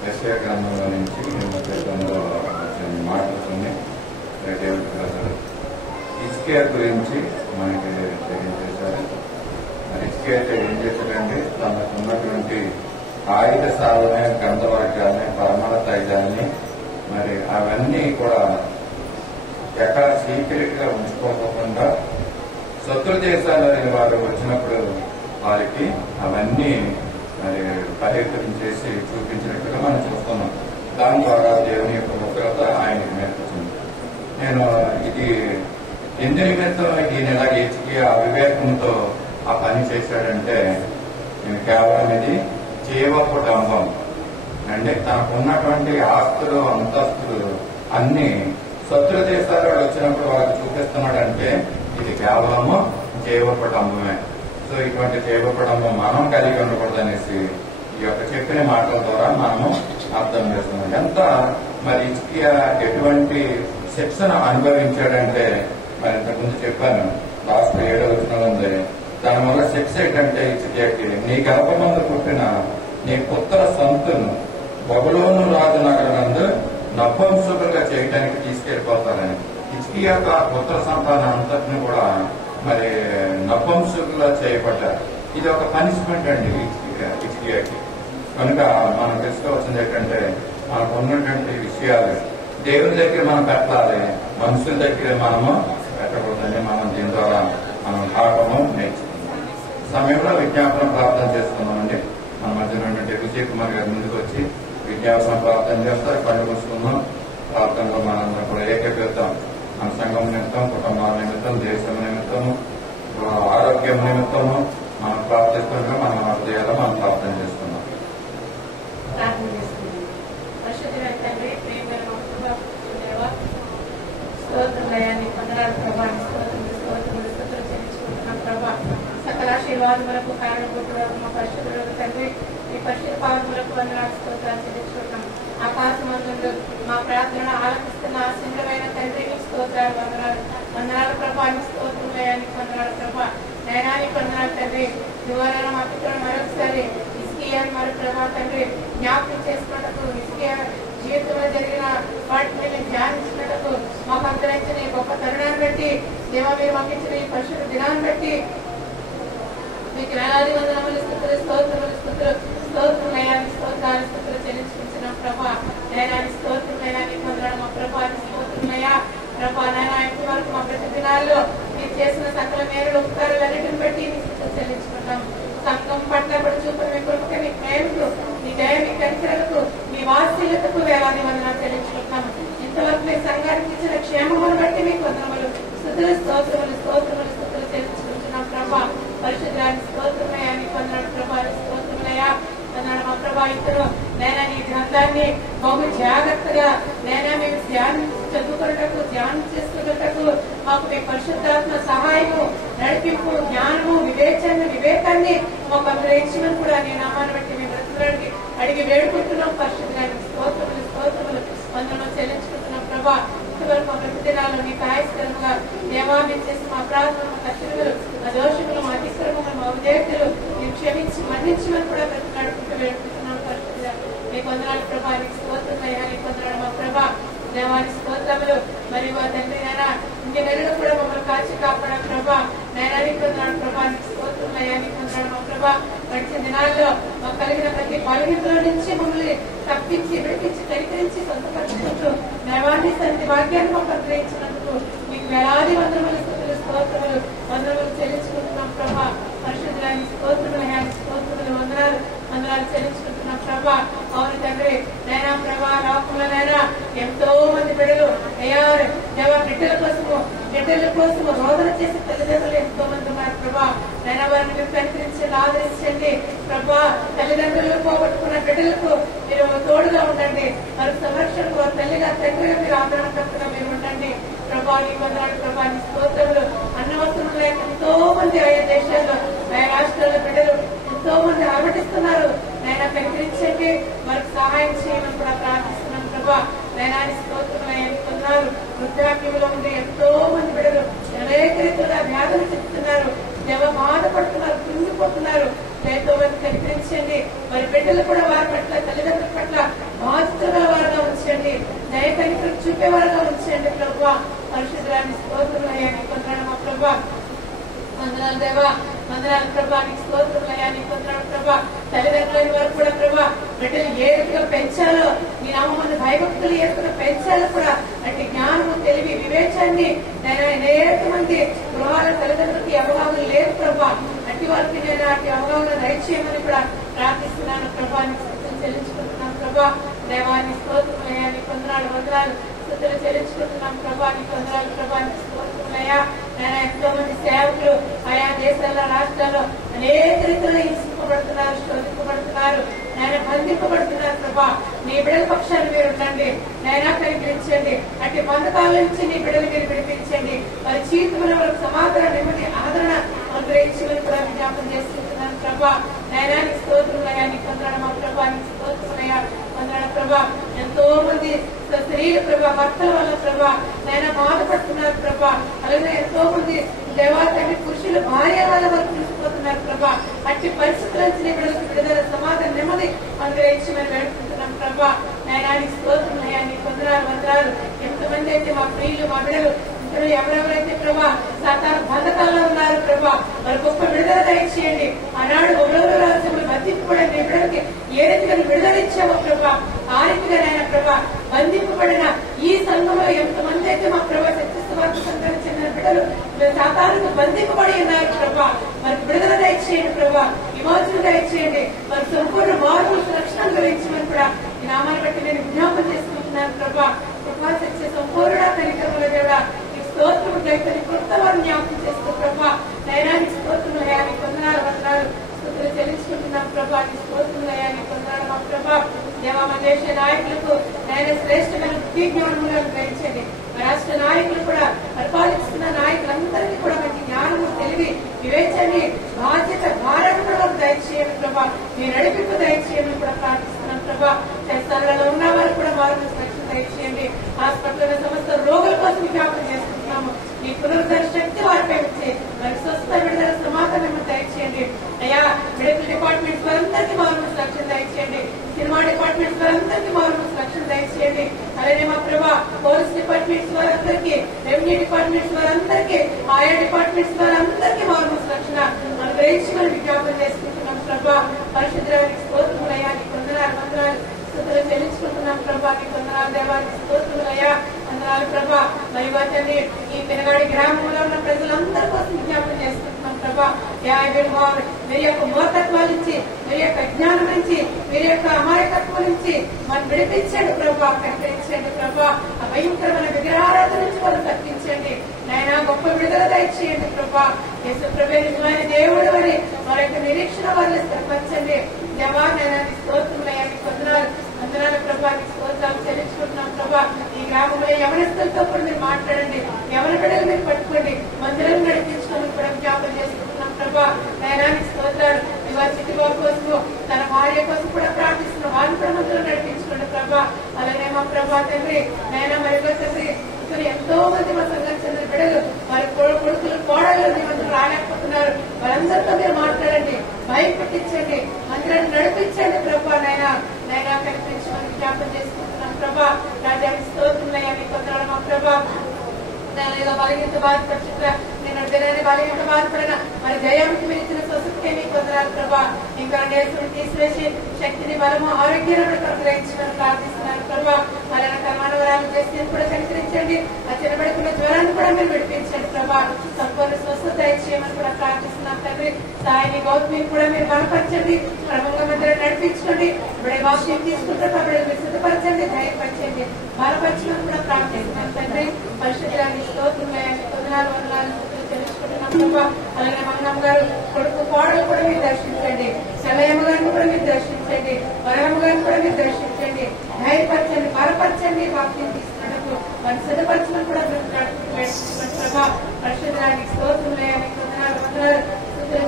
యెషయా గ్రంథంలో నుంచి మాటలుని హిజ్కియా గురించి మనకి తెలియజేశారు. హిజ్కియా ఏం చేశారంటే తనకు ఉన్నటువంటి ఆయుధ సాధన, గంధవాక్యాలని, పరమాణ తైలాన్ని మరి అవన్నీ కూడా ఎక్కడ సీక్రెట్ గా ఉంచుకోకుండా శత్రు దేశాలని వారు వచ్చినప్పుడు వారికి అవన్నీ మరి పరిహరించేసి చూపించినట్టుగా మనం చూస్తున్నాం. దాని ద్వారా దేవుని యొక్క ఉగ్రత ఆయనకి నేర్పుతుంది. నేను ఇది ఎందు నిమిత్తం ఈయన ఎలా హిజ్కియా అవివేకంతో ఆ పని చేశాడంటే నేను కేవలం ఇది జీవపు డంబం అంటే తనకున్నటువంటి ఆస్తులు అంతస్తులు అన్ని శత్రు దేశాలు వచ్చినప్పుడు వాళ్ళకి చూపిస్తున్నాడంటే ఇది కేవలము జీవపు డంబమే. సో ఇటువంటి జీవపడంబం మనం కలిగి ఉండకూడదు అనేసి ఈ యొక్క చెప్పిన మాటల ద్వారా మనము అర్థం చేస్తున్నాం. ఎంత మరి హిజ్కియా ఎటువంటి శిక్షను అనుభవించాడంటే మరి ఇంతకుముందు చెప్పాను లాస్ట్ 7వ వచనంలో ఉంది. దానివల్ల శిక్ష ఏంటంటే హిజ్కియాకి నీ గర్భమందు పుట్టిన నీ పుత్ర సంతును బబులోను రాజు నగరనందు నపుంసకులుగా చేయడానికి తీసుకెళ్లిపోతారని. హిజ్కియా యొక్క పుత్ర సంతానం అంతటిని కూడా మరి నపుంసకులుగా చేయబడ్డారు. ఇది ఒక పనిష్మెంట్ అండి హిజ్కియాకి. కనుక మనం తెలుసుకోవాల్సింది ఏంటంటే మనకు ఉన్నటువంటి విషయాలు దేవుని దగ్గర మనం పెట్టాలి, మనుషుల దగ్గర మనము పెట్టకూడదని మనం దీని ద్వారా మనం పాఠము నేర్చుకుంటాం. సమయంలో విజ్ఞాపన ప్రార్థన చేసుకున్నామండి. మన మధ్యలో ఉన్నటువంటి విజయ్ కుమార్ గారి ముందుకు వచ్చి విజ్ఞాపన ప్రార్థన చేస్తారు. కళ్ళు మూసుకున్నాం. ప్రార్థనలో మనందరం కూడా ఏకీకరిద్దాం. మన సంఘం నిమిత్తం, కుటుంబాల నిమిత్తం, దేశం నిమిత్తము, ఆరోగ్యం నిమిత్తము మనం ప్రార్థిస్తున్నాం. మన హృదయాల్లో మనం ప్రార్థన చేస్తున్నాం. సకల ఆశీర్వాదములకు కారణభూతులకు మా పరిశుద్ధులకు తండ్రి మీ పరిశుద్ధ పాదములకు వందనాలు స్తోత్రాలు చెల్లించుకుంటున్నాం. ఆకాశమందులు మా ప్రార్థనను ఆలకిస్తున్న ఆశీర్వమైన తండ్రి మీకు స్తోత్రాలు వందనాలు ప్రభా, స్తోత్రులయానికి వందనాలు ప్రభా, నయనానికి వందనాలు తండ్రి. ద్వారా మా పిల్లలు మరొకసారి హిజ్కియా మరి ప్రభా తండ్రి జ్ఞాపకం చేసుకున్నట్టు హిజ్కియా జీవితంలో జరిగిన వాటిని మేము ధ్యానించినట్టు మాకు అంతరించిన ఈ గొప్ప తరుణాన్ని బట్టి దేవా మీరు మాకు ఇచ్చిన ఈ పరిశుద్ధ దినాన్ని బట్టి మీకు వేలాది వందనములు స్తుతులు స్తోత్రములు స్తోత్రములయాన్ని స్తోత్రాలు చెల్లించుకుంటున్నాం ప్రభా నైనాన్ని స్తోత్రములయాన్ని పొందడం మా ప్రభాని స్తోత్రములయా ప్రభా నైనా ఇంటి వరకు మా ప్రతి దినాల్లో మీరు చేసిన సకల మేలు ఉపకారాలన్నిటిని బట్టి మీకు చెల్లించుకుంటాం సంఘం పట్ల కూడా చూపులు మీ కృపకు మీ ప్రేమకు మీ దయ మీ కనికరకు మీ వాత్సల్యతకు వేలాది వందనాలు చెల్లించుకుంటాం ఇంతవరకు మీ సంఘానికి ఇచ్చిన క్షేమమును బట్టి మీకు వందనములు స్తుతులు చెల్లించుకుంటున్నాం ప్రభా పరిశుద్ధాన్ని స్తోత్రమయాన్ని పొందడం ప్రభా స్తోత్రమయా అన్నాడు మా ప్రభా ఇద్దరు నేనా నీ గ్రంథాన్ని బహు జాగ్రత్తగా నేనా మేము చదువుకున్నటకు ధ్యానం చేసుకున్నటకు మాకు మీ పరిశుద్ధాత్మ సహాయము నడిపింపు జ్ఞానము వివేకాన్ని మాకు అనుగ్రహించమని కూడా నీ నామాన్ని బట్టి మీ బ్రతుకులకి అడిగి వేడుకుంటున్నాం పరిశుద్ధాన్ని స్తోత్రములు వందనం చెల్లించుకుంటున్నాం ప్రభా ఇంతవరకు మా ప్రతి దినాల్లో మీకు ఆయస్కరంగా దేవా మీరు చేసిన మా అపరాధములు మా కష్టములు మా దోషములు మా అతిక్రమములు మా ఉద్యోగులు మీరు క్షమించి మన్నించమని కూడా ప్రతి నడుపుతూ వేడుకుంటున్నాం పరిశుద్ధ మీకు వందనాలు ప్రభా నీకు స్తోత్రమయ్యా నీకు వందనాలు మా ప్రభా దేవాని స్తోత్రములు మరి మా తండ్రి నైనా ఇంటి నెలలు కూడా మమ్మల్ని కాచి కాపాడ ప్రభా నైనా నీకు వందనాలు ప్రభా నీకు స్తోత్రమయ్యా నీకు వందనాలు మా ప్రభా గడిచిన దినాల్లో మాకు కలిగిన ప్రతి బలహీనతల నుంచి మమ్మల్ని తప్పించి విడిపించి కనికరించి సొంతపరుచుకుంటూ నైవాన్ని సంతి భాగ్యాన్ని మాకు అనుగ్రహించినందుకు మీకు వేలాది వందనములు వందనములు చెల్లించుకుంటున్నాం ప్రభా పరిశుద్ధులని స్తోత్రములు వందనాలు చెల్లించుకుంటున్నాం ప్రభా అవును తండ్రి నైనా ప్రభా లోకంలోనైనా ఎంతో మంది బిడ్డలు అయ్యా బిడ్డల కోసము రోదన చేసే తల్లిదండ్రులు ఎంతో మంది ఉన్నారు ప్రభా నైనా వారిని మీరు కనికరించండి ఆదరించండి ప్రభా తల్లిదండ్రులు పోగొట్టుకున్న బిడ్డలకు మీరు తోడుగా ఉండండి వారి సంరక్షణకు వారి తల్లిగా తండ్రిగా మీరు ఆదరణకర్తగా మీరు ఉండండి ప్రభా నీ వందనాలు ప్రభా నీ స్తోత్రములు అన్నవసరం లేక ఎంతో మంది ఆయా దేశాల్లో ఆయా రాష్ట్రాల బిడ్డలు ఎంతో మంది ఆవటిస్తున్నారు నైనా కనికరించండి వారికి సహాయం చేయమని కూడా ప్రార్థిస్తున్నాను ప్రభా నైనా స్తోత్రములయ్యని పొందారు వృద్ధాప్యంలో ఉండే ఎంతో మంది బిడ్డలు అనేక రీతిగా వ్యాధులు చెప్తున్నారు దేవ బాధపడుతున్నారు కుంగిపోతున్నారు ఎంతో మంది కనికరించండి వారి బిడ్డలు కూడా వారి పట్ల తల్లిదండ్రుల పట్ల బాధ్యతగా వారుగా ఉంచండి దయ కనికలు చూపేవారుగా ఉంచండి ప్రభా పరిశుద్ధాన్ని స్తోత్రములయ్యని పొందడం మా ప్రభా వందనాలు దేవా వందనాలు ప్రభా నీకు స్తోత్రములయ్యా నీకు వందనాలు ప్రభా తల్లిదండ్రులైన వరకు కూడా ప్రభా బిడ్డలు ఏ రీతిగా పెంచాలో నీ నామమును భయభక్తులు ఏ రీతిగా పెంచాలో కూడా అట్టి జ్ఞానము తెలివి వివేచాన్ని నేను అనేక మంది గృహాల తల్లిదండ్రులకి అవగాహన లేదు ప్రభా అట్టి వారికి నేను అట్టి అవగాహన దయచేయమని కూడా ప్రార్థిస్తున్నాను ప్రభా నీకు స్తుతులు చెల్లించుకుంటున్నాను ప్రభా దేవాన్ని స్తోత్రములయ్యా నీకు వందనాలు స్తుతులు చెల్లించుకుంటున్నాం ప్రభా నీకు వందనాలు ప్రభా నీకు స్తోత్రములయ్యా నేను ఎంతో మంది సేవకులు ఆయా దేశాల్లో రాష్ట్రాల్లో అనేక రీతిలో హింసింపబడుతున్నారు శోధింపబడుతున్నారు నేను బంధింపబడుతున్నారు ప్రభా నీ బిడ్డల పక్షాన్ని మీరు ఉండండి నైనా కనికరించండి అట్టి బంధకాల నుంచి నీ బిడ్డలు మీరు విడిపించండి వారి జీవితంలో వాళ్ళకి సమాధానం నెమ్మది ఆదరణ అనుగ్రహించమని కూడా విజ్ఞాపం చేసుకుంటున్నాను ప్రభా నైనా నీకు స్తోత్రములయ్యా నీకు వందనాలు మా ప్రభా నీకు స్తోత్రములయ్యా వందనాలు ప్రభా ఎంతో మంది స్త్రీలు ప్రభా భర్తల వల్ల ప్రభా నైనా బాధపడుతున్నారు ప్రభా అలాగే ఎంతో మంది దేవాతండ్రి పురుషులు భార్య వాళ్ళ వరకు చూసిపోతున్నారు ప్రభా అట్టి పరిస్థితుల నుంచి బిడ్డలకు విడుదల సమాధానం నెమ్మది అనుగ్రహించమని వేడుకుంటున్నాం ప్రభా నైనా నీకు స్తోత్రములయ్యా నీకు వందనాలు ఎంతమంది అయితే మా ప్రియులు మా బిడ్డలు ఎవరెవరైతే ప్రభా సాతాను బంధకాల్లో ఉన్నారు ప్రభా వారి గొప్ప విడుదల దయచేయండి ఆనాడు ఒబులోను రాజ్యంలో బంధింపబడిన నీ బిడ్డలకి ఏ రీతిగా విడుదల ఇచ్చావో ప్రభా ఆ రీతిగానైనా ప్రభా బంధింపబడిన ఈ సంఘంలో ఎంతమంది అయితే మా ప్రభా సత్యవార్త సంఘానికి చెందిన బిడ్డలు సాతానుకు బంధింపబడి ఉన్నారు ప్రభా వారికి విడుదల దయచేయండి ప్రభా విమోచన దయచేయండి వారి సంపూర్ణ మార్పు రక్షణ గురించమని కూడా ఈ నామాన్ని బట్టి నేను విజ్ఞాపన చేసుకుంటున్నాను ప్రభా కృపా సత్య సంపూర్ణ కనికరముల దేవుడా స్తోత్రము దయచేసి కొత్త వారు జ్ఞాపకం చేస్తూ ప్రభా నైనా నీ స్తోత్రములయ్యా నీకు వందనాలు స్తుతులు చెల్లించుకుంటున్నాం ప్రభా నీ స్తోత్రములయ్యా నీకు వందనాలు మా ప్రభా దేవా మా దేశ నాయకులకు నైనా శ్రేష్టమైన బుద్ధి జ్ఞానములు అనుగ్రహించండి రాష్ట్ర నాయకులు కూడా పరిపాలిస్తున్న నాయకులందరికీ కూడా మంచి జ్ఞానము తెలివి వివేచని బాధ్యత భారాన్ని కూడా దయచేయండి ప్రభా మీ నడిపింపు దయచేయమని కూడా ప్రార్థిస్తున్నాం ప్రభా స్థానాలలో ఉన్న వారు కూడా వారిని రక్షణ దయచేయండి హాస్పిటల్ సమస్త రోగుల కోసం జ్ఞాపకం చేస్తున్నాము నీ పునరుద్ధరణ శక్తి వారిపై వచ్చి వారి స్వస్థ విడుదల సమాధానం దయచేయండి అయ్యా మెడికల్ డిపార్ట్మెంట్స్ వారందరికీ మార్మల్స్ రక్షణ దయచేయండి. సినిమా డిపార్ట్మెంట్స్ వారందరికీ మార్మల్స్ రక్షణ దయచేయండి. అలానే మా ప్రభా పోలీస్ డిపార్ట్మెంట్స్ వారందరికీ, రెవెన్యూ డిపార్ట్మెంట్స్ వారందరికీ, ఆయా డిపార్ట్మెంట్స్ వారందరికీ మార్మల్స్ రక్షణ అనుగ్రహించి మనం విజ్ఞాపన చేసుకుంటున్నాం ప్రభా. పరిశుద్ధానికి స్తోత్రములయ్యా, నీకు వందనాలు స్తుతులు చెల్లించుకుంటున్నాం ప్రభా. నీకు వందనాలు దేవానికి స్తోత్రములయ్యా, వందనాలు ప్రభా. మరి వాటిని ఈ పెనగాడి గ్రామంలో ఉన్న ప్రజలందరి కోసం విజ్ఞాపన చేసుకుంటున్నాం ప్రభా. మీరు యొక్క మూర్ఖత్వాల నుంచి, మీరు యొక్క అజ్ఞానం నుంచి, మీరు యొక్క అమాయకత్వం నుంచి మనం విడిపించండి ప్రభా, కనిపించండి ప్రభా. ఆ భయంకరమైన విగ్రహారాధన నుంచి మనం తప్పించండి నాయన. గొప్ప విడుదల దయచేయండి ప్రభా. యేసు ప్రభు నిజమైన దేవుడు అని వారి యొక్క నిరీక్షణ వారిని స్థిరపరచండి దేవా. నేను స్తోత్రములయ్యా, నీకు వందనాలు ప్రభా. నీకు స్తోత్రాలు చెల్లించుకుంటున్నాం ప్రభా. ఈ గ్రామంలో యవనస్తులతో కూడా మీరు మాట్లాడండి, యవన బిడ్డలు మీరు పట్టుకోండి, మందిరం నడిపించుకోమని కూడా జ్ఞాపకం చేసుకుంటున్నాం ప్రభా. నయనానికి స్తోత్రాలు. ఇవాళ చిట్టుబాబు కోసం, తన భార్య కోసం కూడా ప్రార్థిస్తున్నాం, వారిని కూడా మందిరం నడిపించుకోండి ప్రభా. అలాగే మా ప్రభా తండ్రి నైనా మరిగా తండ్రి ఎంతో మంది మా సంఘం చెందిన బిడ్డలు వారి కొడుకులు కోడలు మీ మందిరం రాలేకపోతున్నారు. వారందరితో మీరు మాట్లాడండి, భయం పుట్టించండి, మందిరాన్ని నడిపించండి ప్రభా. నైనా కనిపించమని జ్ఞాపకం చేసుకుంటున్నాం ప్రభా. రాజ్యానికి స్తోత్రములయ్యా, మీకు వందనాలు మా ప్రభా. బలహీనత బాధపడుతున్నా నేను దినాన్ని బలహీనత బాధపడిన మరి జయానికి మీరు ఇచ్చిన స్వస్థతకే మీకు వందనాలు ప్రభా. ఇంకా నేర్చుకుని తీసివేసి శక్తిని, బలము, ఆరోగ్యాన్ని గ్రహించడానికి ప్రార్థిస్తున్నాను ప్రభా. అలానే కర్మానవరాలు చేసి కూడా కనికరించండి. ఆ చిన్నబడుకున్న జ్వరాన్ని కూడా మీరు విడిపించండి ప్రభా. సంపూర్ణ స్వస్థత ఇచ్చేయమని కూడా ప్రార్థిస్తున్నాం తండ్రి. సాయిని గౌతమిని కూడా మీరు బలపరచండి, క్రమంగా మందిరం నడిపించుకోండి. ఇప్పుడే వాక్యం తీసుకుంటే కాబట్టి మీరు సిద్ధపరచండి, ధైర్యపరచండి, బలపరచమని కూడా ప్రార్థిస్తున్నాం తండ్రి. పరిశుద్ధాన్ని వందనాలు తెలుసుకుంటున్నాం ప్రభా. అలాగే మగనమ్మ గారు కొడుకు కోడలు కూడా మీరు దర్శించండి, చల్లయ్యమ్మ గారిని కూడా మీరు దర్శించండి, వరమ్మ గారిని కూడా మీరు దర్శించండి, ధైర్యపరచండి, బలపరచండి. వాక్యం తీసుకున్నట్టు వారిని సిద్ధపరచమని కూడా ప్రభా. పరిశుద్ధానికి స్తోత్రములయ్యా, నీకు వందనాలు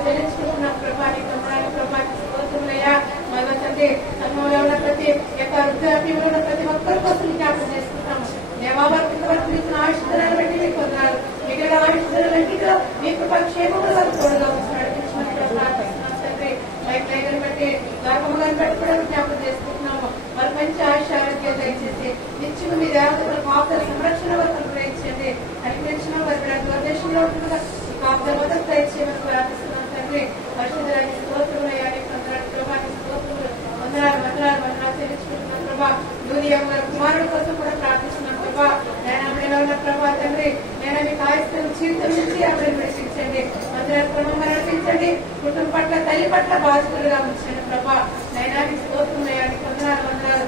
చెల్లించుకుంటున్నాం ప్రభా. నీకు వందనాలు ప్రభా, స్తోత్రములయ్యా. మరో తండ్రి సంఘంలో ఉన్న ప్రతి యొక్క వృద్ధాప్యంలో ఉన్న ప్రతి ఒక్కరి కోసం జ్ఞాపకం చేసుకుంటాము దేవా. వరకు ఇచ్చిన ఆవిష్కరణలు బట్టి మీకు వందనాలు. మిగిలిన ఆవిష్కరణ వెంటిలో మీకు క్షేమంలో వారు తోడుగా నడిపించమని ప్రార్థిస్తున్నాం తండ్రి. లైఫ్ లైన్ బట్టి గర్భము గారిని బట్టి కూడా జ్ఞాపకం చేసుకుంటున్నాము. వారి మంచి ఆయుష ఆరోగ్యాలు దయచేసి నిత్యం మీ దేవతల కాపుల సంరక్షణ వరకు అనుగ్రహించండి. అనిపించిన వారి దూరదేశంలో ఉంటుండగా ఈ కాపుల మొదలు దయచేయమని ప్రార్థిస్తున్నాం తండ్రి. పరిశుద్ధానికి స్తోత్రములయ్యా, నీకు వందనాలు ప్రభా. నీకు స్తోత్రములు, వందనాలు చెల్లించుకుంటున్నాం ప్రభా. యూరియమ్మ గారి కుమారుడు కోసం కూడా ప్రార్థిస్తున్నాం ప్రభా. నేను ఉన్న ప్రభా తండ్రి, నేను మీకు ఆయుస్తున్న జీవితం నుంచి అప్పుడు విడిపించండి, మందిరాన్ని క్రమంగా నడిపించండి, కుటుంబం పట్ల, తల్లి పట్ల బాధితులుగా ఉంచండి ప్రభా. నైనా నీకు స్తోత్రములయ్యా, నీకు వందనాలు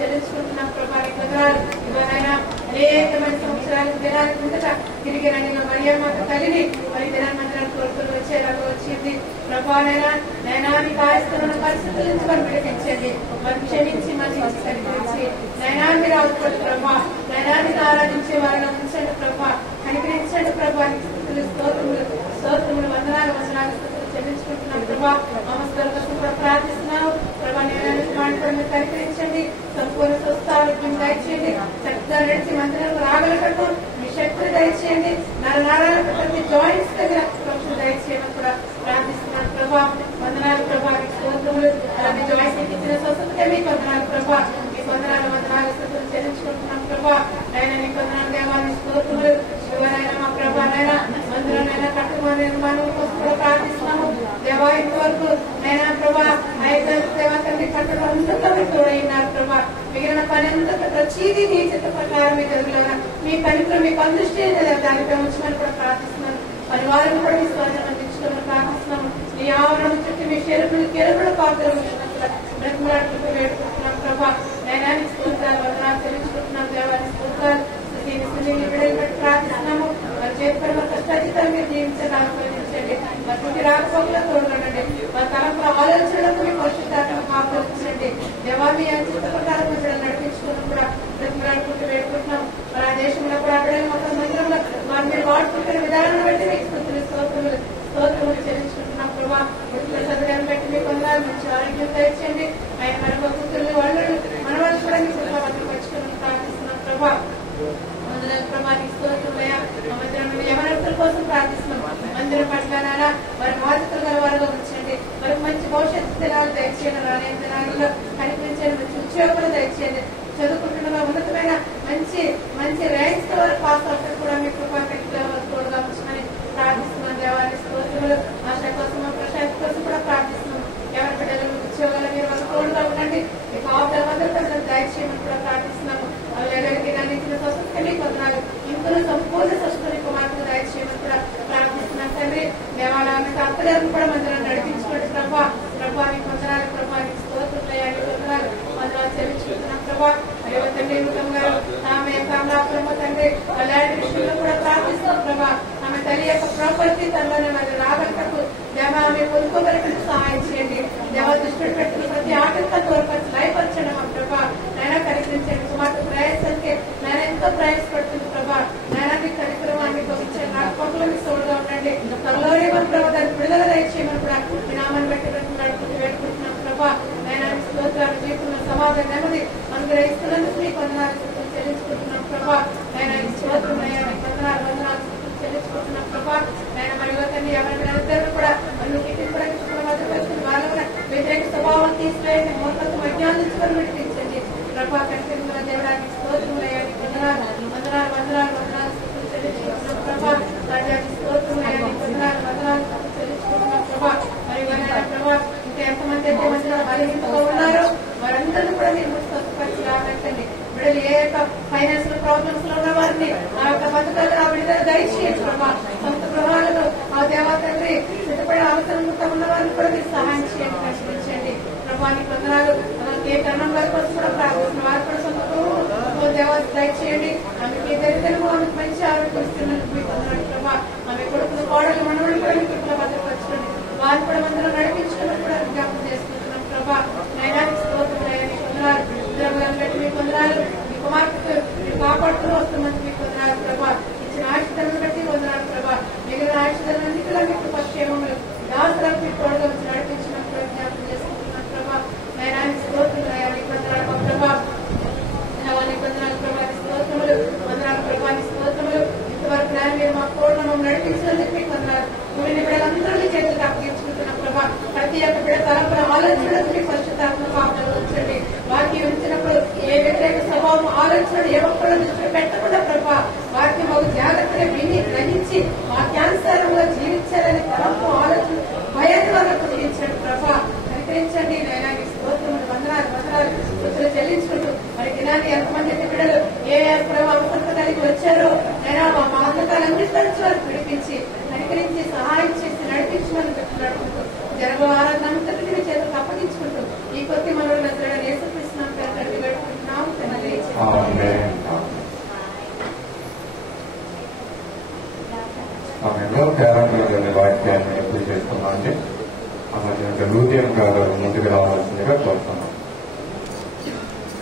చెల్లించుకుంటున్నాం ప్రభా. నీకు వందనాలు. ఇవాళైనా అనేక మంది సంవత్సరాలకు దినానికి ముందట తిరిగి నన్ను మరియమ్మ తల్లిని మరి దినాన్ని మందిరాన్ని కోరుకుని వచ్చేలాగా వచ్చింది ప్రభా. నైనా నీకు ఆయుస్తున్న పరిస్థితుల నుంచి మనం విడిపించండి, మనం క్షమించి మన్నించి కనిపించి నైనా మీరు ఆదుకోండి ప్రభా. నైనాన్ని ఆరాధించే వారిని ఉంచండి ప్రభా, కనికరించండి ప్రభా. స్తోత్రములు వందనాలు చెల్లించుకుంటున్నాం ప్రభా. నమస్కారం కోసం కూడా ప్రార్థిస్తున్నాను ప్రభా. నేను కనికరించండి, సంపూర్ణ స్వస్థ ఆరోగ్యం దయచేయండి, చక్కగా నడిచి మందిరం రాగలగట్టు మీ శక్తిని దయచేయండి. నరాల ప్రతి జాయింట్స్ దగ్గర దయచేయమని కూడా ప్రార్థిస్తున్నాను ప్రభా. వందనాలు ప్రభా, మీకు స్తోత్రములు. అలాగే జాయింట్స్ ఇచ్చిన స్వస్థతకే మీకు వందనాలు ప్రభా. మీకు వందనాలు చెల్లించుకుంటున్నాం ప్రభా. ఆయన నీకు వందనాలు దేవాన్ని స్తోత్రములు. శివనైనా మా ప్రభా నైనా మందిరానైనా కట్టుకున్న నిర్మాణం కోసం కూడా ప్రార్థిస్తున్నాము దేవా. ఇంతవరకు నైనా ప్రభా దేవా తండ్రి కట్టడం అంతటా మీరు తోడైనారు ప్రభా. మిగిలిన పని అంతటా ప్రతిదీ మీ చిత్త ప్రకారం మీ జరుగుతున్న మీ పనితో మీకు అందృష్టి దానిపై ఉంచమని కూడా ప్రార్థిస్తున్నాను. పరివారం కూడా మీ స్వాధీనం అందించుకోమని ప్రార్థిస్తున్నాము. మీ ఆవరణ చుట్టూ మీ కెరుపుల పాత్రలు బ్రతిమలాడుతూ వేడుకుంటున్నాం ప్రభా. నైనానికి స్తోత్రాలు, వందనాలు చెల్లించుకుంటున్నాం దేవాన్ని స్తోత్రాలు. బిడ్డలు బట్టి ప్రార్థిస్తున్నాము. వారి చేతిపడి వారి కష్టాతీతాలు మీరు జీవించండి, ఆస్వాదించండి. వారి పుట్టి రాకపోకలో తోడుగండి. వారి తలంపు ఆలోచనలకు మీ పరిశుద్ధాత్మకు ఆహ్వానించండి దేవా. మీ చిత్త ప్రకారం బిడ్డలు నడిపించుకుని కూడా బ్రతిమలాడుకుంటూ వేడుకుంటున్నాం. మన దేశంలో కూడా బిడ్డలు మొత్తం మందిరంలో వారు మీరు వాడుకుంటున్న విధానాన్ని బట్టి మీకు స్తోత్రములు చెల్లించుకుంటున్నాం ప్రభా. చదువులను బట్టి మీకు వందనాలు, మంచి ఆరోగ్యం దయచేయండి. ఆయన మన కూతుర్లు వాళ్ళు మనవాళ్ళు కూడా మీ కుటుంబాన్ని పంచుకోమని ప్రార్థిస్తున్నాం ప్రభా. మందిరం కోసం ప్రార్థిస్తున్నాం. మందిరం పట్ల వారి బాధితులు గల వారుగా ఉంచండి, వారికి మంచి దినాలు దయచేయండి, రాని దినాలలో కనిపించండి, మంచి ఉద్యోగులు దయచేయండి, చదువుకుంటున్న ఉన్నతమైన మంచి మంచి ర్యాంక్స్ వరకు పాస్ అవుతారు కూడా మీ కృపా తోడుగా ఉంచమని ప్రార్థిస్తున్నాం. దేవాన్ని స్తోత్రములు. ఆశ కోసం ప్రశాంత్ కోసం కూడా ప్రార్థిస్తున్నాం. ఎవరి బిడ్డలు ఉద్యోగాలు మీరు వాళ్ళ తోడుగా ఉండండి, మీ కాపులందరూ దయచేయమని కూడా ప్రార్థిస్తున్నాము. వాళ్ళకి ఇచ్చిన స్వస్థతని కొందరు ఇందులో సంపూర్ణ స్వస్థని కుమార్తె దయచేయమని కూడా ప్రార్థిస్తున్నాం. తండ్రి దేవాలయానికి అత్తగారిని కూడా మందిరాన్ని నడిపించుకోండి ప్రభా. ప్రభానికి కొందరాలు, ప్రభానికి స్తోత్రులయ్యాలి, కొందరాలు మందిరాలు చెల్లించుకుంటున్నాం ప్రభా. అయ్యో తండ్రి గారు ఆమె కమలాపురమ్మ తండ్రి అలాంటి విషయంలో కూడా ప్రార్థిస్తున్నాం ప్రభా. ఆమె తల్లి యొక్క ప్రాపర్టీ తనలోనే మరి రాబట్టకు దేవ ఆమె పొందుకోగలిగిన సహాయం చేయండి. దేవ దృష్టి పెట్టిన ప్రతి ఆటంకా తోడ్పరిచి లయపరచడం ప్రభా. నైనా కనిపించండి. కుమార్తె ప్రయాసానికి నేను ఎంతో ప్రయాసపడుతుంది ప్రభా. నైనా మీ కార్యక్రమాన్ని పంపించండి. నాకు పక్కలకి తోడుగా ఉండండి. త్వరలోనే మన ప్రభావ దాన్ని విడుదల దయచేయమని కూడా మీ నామాన్ని బట్టి నడుపుతూ వేడుకుంటున్నాం ప్రభా. నైనా స్తోత్రాలు జీవితంలో సమాధానం నెమ్మది అనుగ్రహిస్తున్నందుకు మీ వందనాలు చెల్లించుకుంటున్నాం ప్రభా. నైనా స్తోత్రం వందనాలు చెల్లించుకుంటున్నాం ప్రభా. నైనా మరి యువతని ఎవరిద్దరు కూడా వాళ్ళ వ్యతిరేక స్వభావం తీసివేయండి, మూర్ఖత్వం అజ్ఞానించుకొని విడిపించండి ప్రభా. కనిపించిన దేవుడానికి స్తోత్రములయ్యాలి, వందనాలు వందనాలు వందనాలు వందనాలు చెల్లించుకుంటున్నాం ప్రభా. రాజానికి స్తోత్రములయ్యాలి, వందనాలు వందనాలు చెల్లించుకుంటున్నాం ప్రభా. మరి ప్రభా ఇంకా ఎంతమంది అయితే మందిలో బలహీనతగా ఉన్నారో వారందరినీ కూడా మీరు స్వస్థపరిచి రాబట్టండి. బిడ్డలు ఏ యొక్క ఫైనాన్షియల్ ప్రాబ్లమ్స్ లో ఉన్న వారిని ఆ యొక్క బతుకలు ఆ విడుదల దయచేయండి ప్రభా. సొంత గృహాలను ఆ దేవా తండ్రి సిద్ధపడే అవసరంతో ఉన్న వారిని కూడా మీరు సహాయం చేయండి, కష్టించండి ప్రభానికి వందనాలు. ఏ కరణం వారి కోసం కూడా ప్రార్థిస్తున్న వారు కూడా సొంత గృహం దేవా దయచేయండి. ఆమెకి దరిద్రము ఆమెకు మంచి ఆరోగ్యం ఇస్తున్నందుకు మీకు వందనాలు ప్రభా. ఆమె కొడుకులు కోడలు మనవడు కూడా మీకు ఇక్కడ భద్రపరచండి. వారు కూడా మందిలో నడిపించుకుని కూడా జ్ఞాపకం చేసుకుంటున్నాం ప్రభా. నైనానికి స్తోత్రములయ్యాలి, వందనాలు. ఉద్యోగాలు మీకు వందనాలు. మీ కుమార్తె కాపాడుతూ వస్తున్నందుకు మీకు వందనాలు ప్రభా. ఇచ్చిన ఆయుష్లను బట్టి వందనాలు ప్రభా. మిగిలిన ఆయుష్లన్నీ కూడా మీకు పక్షేమములు దాసరాలు మీకు తోడుగా వచ్చి నడిపించినప్పుడు జ్ఞాపకం చేసుకుంటున్నాం ప్రభా. నైనానికి స్తోత్రములయ్యాలి, వందనాలు ప్రభా. నవానికి వందనాలు ప్రభా, స్తోత్రములు వందనాలు ప్రభా, స్తోత్రములు. ఇంతవరకు నేను మీరు మా పూర్ణము నడిపించినందుకు మీకు వందనాలు. మిగిలిన బిడ్డలందరినీ చేతులకు అప్పగించుకుంటున్నాం ప్రభా. ప్రతి ఒక్క బిడ్డ తరపున ఆలోచనలకు మీ పరిశుద్ధాత్మ పాపలు ఉంచండి. వారికి ఉంచినప్పుడు ఏ వ్యతిరేక స్వభావం ఆలోచనలు ఏ ఒక్కరు దృష్టి పెట్టకుండా ప్రభా వారికి మాకు జాగ్రత్తగా విని గ్రహించి వాక్యానుసారంగా జీవించాలని తరపు ఆలోచన భయాన్ని వరకు జీవించండి ప్రభా. అనుకరించండి నైనా మీ స్తోత్రములు వందనాలు వందనాలు స్తుతులు చెల్లించుకుంటూ మరి దినాన్ని ఎంతమంది బిడ్డలు ఏ అవసరత కలిగి వచ్చారో నైనా మా బాధ్యతలన్నింటి నుంచి వారికి విడిపించి అనుకరించి సహాయం చేసి నడిపించమని నడుపుతూ జరగో ఆరాధనంతటిని మీ చేతులకు అప్పగించుకుంటూ ఈ కొద్ది మనలో నజరేయుడైన యేసుక్రీస్తు నామమున తండ్రి వేడుకుంటున్నాము తండ్రి. కేరళ వాక్యాన్ని ఎప్పుడు చేస్తున్నామండి. అలాగే లూథియన్ గారు ముందుకు రావాల్సిందిగా కోరుతున్నాం.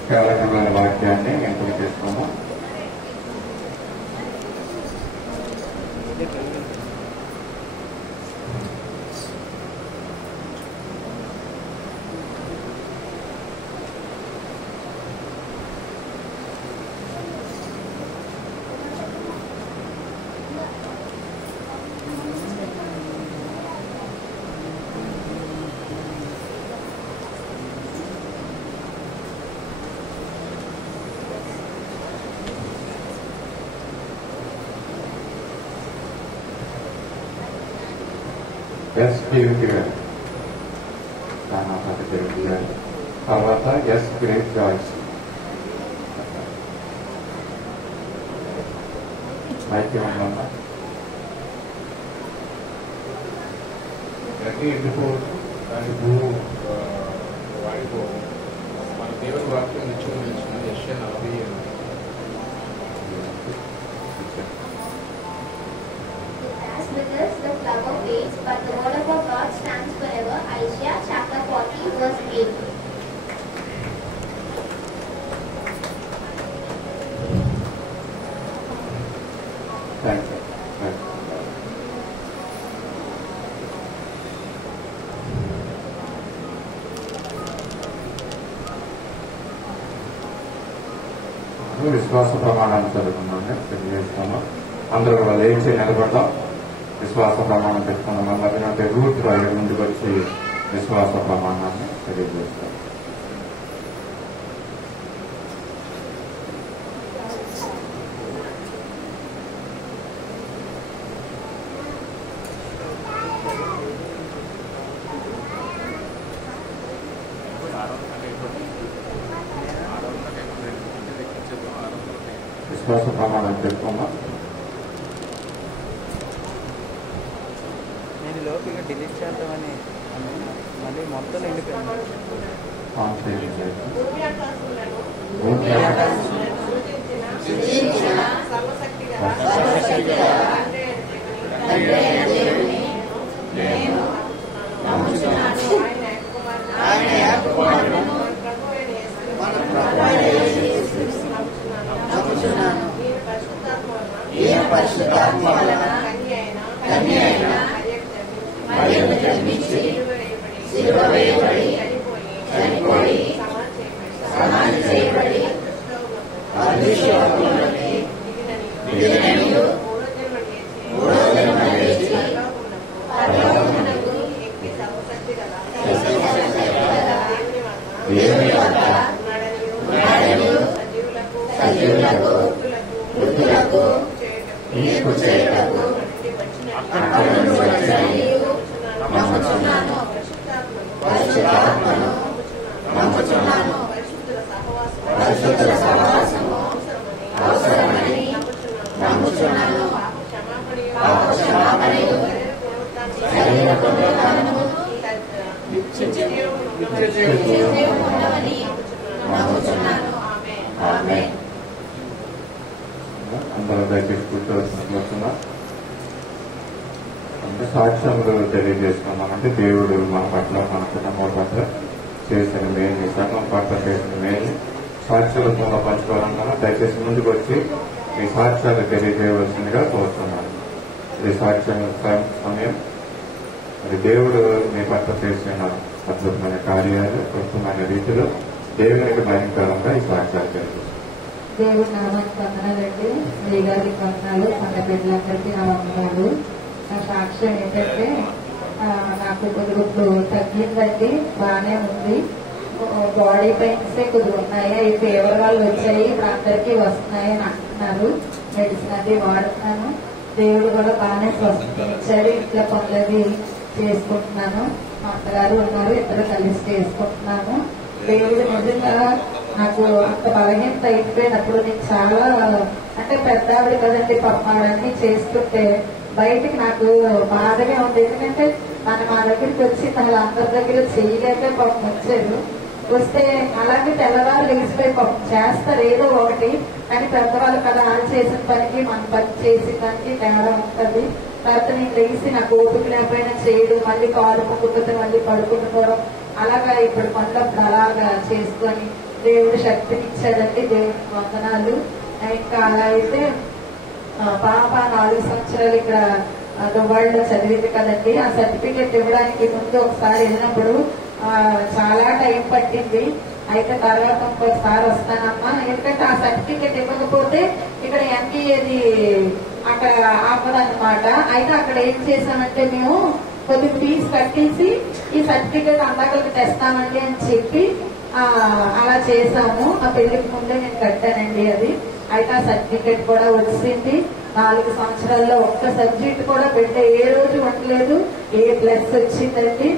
కేరళ వాక్యాన్ని ఎంపిక చేస్తున్నాము. ఎస్ గ్రేట్ తర్వాత ఎస్ గ్రేట్ జాయిస్ అయితే ఉందన్నా ప్రతి ఎండిపోవచ్చు దాని వాడిపో మన దేవుని వాక్యం నిత్యం నిలిచిన యెషయా 40 Because the flower fades, but the word of our God stands forever. Isaiah chapter 40, verse 8. Thank you. విశ్వాస ప్రమాణాన్ని చదువుకున్నాను తెలియజేస్తాము. అందరూ కూడా లేచి నిలబడదాం. విశ్వాస ప్రమాణం పెట్టుకున్నాం. అలాగే రూట్ ముందుకు వచ్చి విశ్వాస ప్రమాణాన్ని తెలియజేస్తారు. విశ్వాస ప్రమాణం చెప్పుకోమా. నేను లోపల డిలీట్ చేద్దామని మళ్ళీ మొత్తం నిండిపోయింది. అందరూ దయచేసి కూర్చోవలసిన అంటే సాక్ష్యములు తెలియజేసుకున్నామంటే దేవుడు మన పట్ల మన కుటుంబం పట్ల చేసిన మేలు సంఘం పట్ల చేసిన మేలు సాక్ష్యాలతో పంచుకోవాలన్నా దయచేసి ముందుకు వచ్చి ఈ సాక్ష్యాలు తెలియజేయవలసిందిగా కోరుతున్నాను. ఇది సాక్ష్యం సమయం. మరి దేవుడు మీ పట్ల చేసిన అద్భుతమైన కార్యాలు అద్భుతమైన రీతిలో దేవునికి భయంకరంగా ఈ సాక్ష్యాలు తెలియజేస్తారు. దేవుడి నామానికి వందనాలండి. మీ గారికి వందనాలు, మన బిడ్డలందరికీ నా వందనాలు. నా సాక్ష్యం ఏంటంటే నాకు కొద్దిగా తగ్గిందండి, బాగానే ఉంది. బాడీ పెయిన్స్ కొద్దిగా ఉన్నాయి, అవి ఫీవర్ వాళ్ళు వచ్చాయి, ఇప్పుడు అందరికీ వస్తున్నాయని అంటున్నారు. మెడిసిన్ అది వాడుతున్నాను. దేవుడు కూడా బాగానే స్వస్థించాడు. ఇంట్లో పనులది చేసుకుంటున్నాను. మా అత్తగారు ఉన్నారు, ఇద్దరు కలిసి చేసుకుంటున్నాను. దేవుడు నిజంగా నాకు అంత బలహీనత అయిపోయినప్పుడు నేను చాలా అంటే పెద్ద ఆవిడ కదండి, పప్పాడన్నీ చేస్తుంటే బయటికి నాకు బాధగా ఉంది. ఎందుకంటే మా దగ్గరికి వచ్చి వాళ్ళందరి దగ్గర చేయలేక పాపం వచ్చారు. వస్తే అలాగే తెల్లవారు లేచిపోయి పాపం చేస్తారు ఏదో ఒకటి, కానీ పెద్దవాళ్ళు కదా వాళ్ళు చేసిన పనికి మన పని చేసిన పనికి తేడా ఉంటుంది. తర్వాత నేను లేచి నాకు ఓపిక లేకపోయినా చేయడం, మళ్ళీ కాలు పొక్కుతుంది, మళ్ళీ పడుకుంటుకోవడం, అలాగా ఇప్పుడు పనులప్పుడు అలాగా చేసుకొని దేవుడు శక్తిని ఇచ్చాడండి. దేవుడికి వందనాలు. ఇంకా అలా అయితే పాప 4 సంవత్సరాలు ఇక్కడ దుబాయ్లో చదివింది కదండి. ఆ సర్టిఫికెట్ ఇవ్వడానికి ముందు ఒకసారి వెళ్ళినప్పుడు చాలా టైం పట్టింది. అయితే తర్వాత ఇంకోసారి వస్తానమ్మా, ఎందుకంటే ఆ సర్టిఫికెట్ ఇవ్వకపోతే ఇక్కడ ఎంబీఏది అక్కడ ఆపదన్నమాట. అయితే అక్కడ ఏం చేశామంటే మేము కొద్దిగా ఫీజు కట్టేసి ఈ సర్టిఫికెట్ అందాకలకి తెస్తామండి అని చెప్పి అలా చేశాము. ఆ పెళ్లికి ముందే నేను కట్టానండి అది. అయితే ఆ సర్టిఫికెట్ కూడా వచ్చింది. 4 సంవత్సరాల్లో ఒక్క సబ్జెక్ట్ కూడా బిడ్డ ఏ రోజు ఉండలేదు, A+ వచ్చిందండి.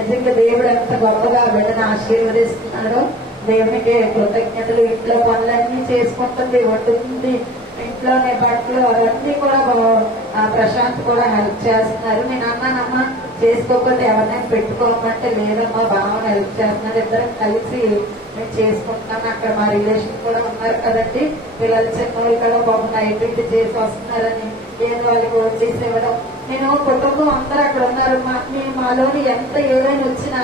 ఎందుకంటే దేవుడు ఎంత గొప్పగా బిడ్డను ఆశీర్వదిస్తున్నాడో దేవునికి కృతజ్ఞతలు. ఇంట్లో పనులన్నీ చేసుకుంటుంది, వండుతుంది, ఇంట్లోనే బట్టలు అవన్నీ కూడా ప్రశాంత్ కూడా హెల్ప్ చేస్తున్నారు. నేను అన్నానమ్మా చేసుకోకపోతే ఎవరినైనా పెట్టుకోమంటే లేదమ్మా బాగా హెల్ప్ చేస్తున్నారు, ఇద్దరం కలిసి మేము చేసుకుంటున్నాను. అక్కడ మా రిలేషన్ కూడా ఉన్నారు కదండి, పిల్లలు చిన్నవాళ్ళు కూడా పాపం నైట్ చేసి వస్తున్నారని ఏదో వాళ్ళకి వడ్డీస్ ఇవ్వడం. నేను కుటుంబం అందరూ అక్కడ ఉన్నారు. మాలోని ఎంత ఏదైనా వచ్చినా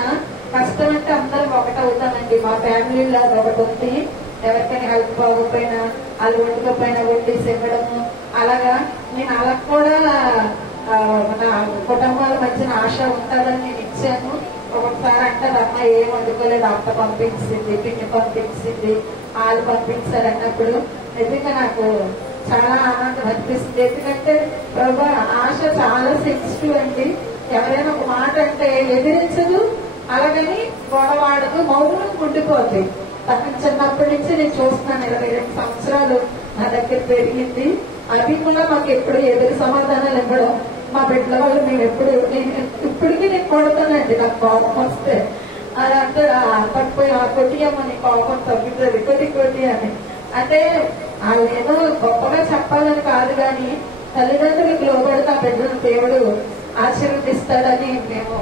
కష్టం అంటే అందరం ఒకటవుతామండి. మా ఫ్యామిలీలో ఒకటి ఉంది, ఎవరికైనా హెల్ప్ బాగోపోయినా వాళ్ళు వండుకోపోయినా వడ్డీస్ ఇవ్వడము. అలాగా నేను అలా కూడా నా కుటుంబాల మధ్యన ఆశ ఉంటుందని నేను ఇచ్చాను. ఒక్కొక్కసారి అంటారు అమ్మ ఏం వండుకోలేదు, అత్త పంపించింది, పిన్ని పంపించింది, వాళ్ళు పంపించారు అన్నప్పుడు నిజంగా నాకు చాలా ఆనందం అనిపిస్తుంది. ఎందుకంటే ప్రభు ఆశ చాలా సెన్సిటివ్ అండి. ఎవరైనా ఒక మాట అంటే ఎదిరించదు, అలాగని గొడవాడదు, మౌనం ఉండిపోద్ది. తనకి చిన్నప్పటి నుంచి నేను చూస్తున్నాను, 22 సంవత్సరాలు నా దగ్గర పెరిగింది. అది కూడా మాకు ఎప్పుడు ఎదురు సమాధానాలు ఇవ్వడం, మా బిడ్డల వాళ్ళు మేము ఎప్పుడు, ఇప్పటికీ నేను కొడతానండి నాకు కోపం వస్తే. అదంటే తప్పిపోయి కొట్టియమ్మని కోపం తగ్గుతుంది, కొట్టి అని. అంటే వాళ్ళు ఏదో గొప్పగా చెప్పాలని కాదు, కానీ తల్లిదండ్రులకు లోబడితే ఆ బిడ్డలను దేవుడు ఆశీర్వదిస్తాడని మేము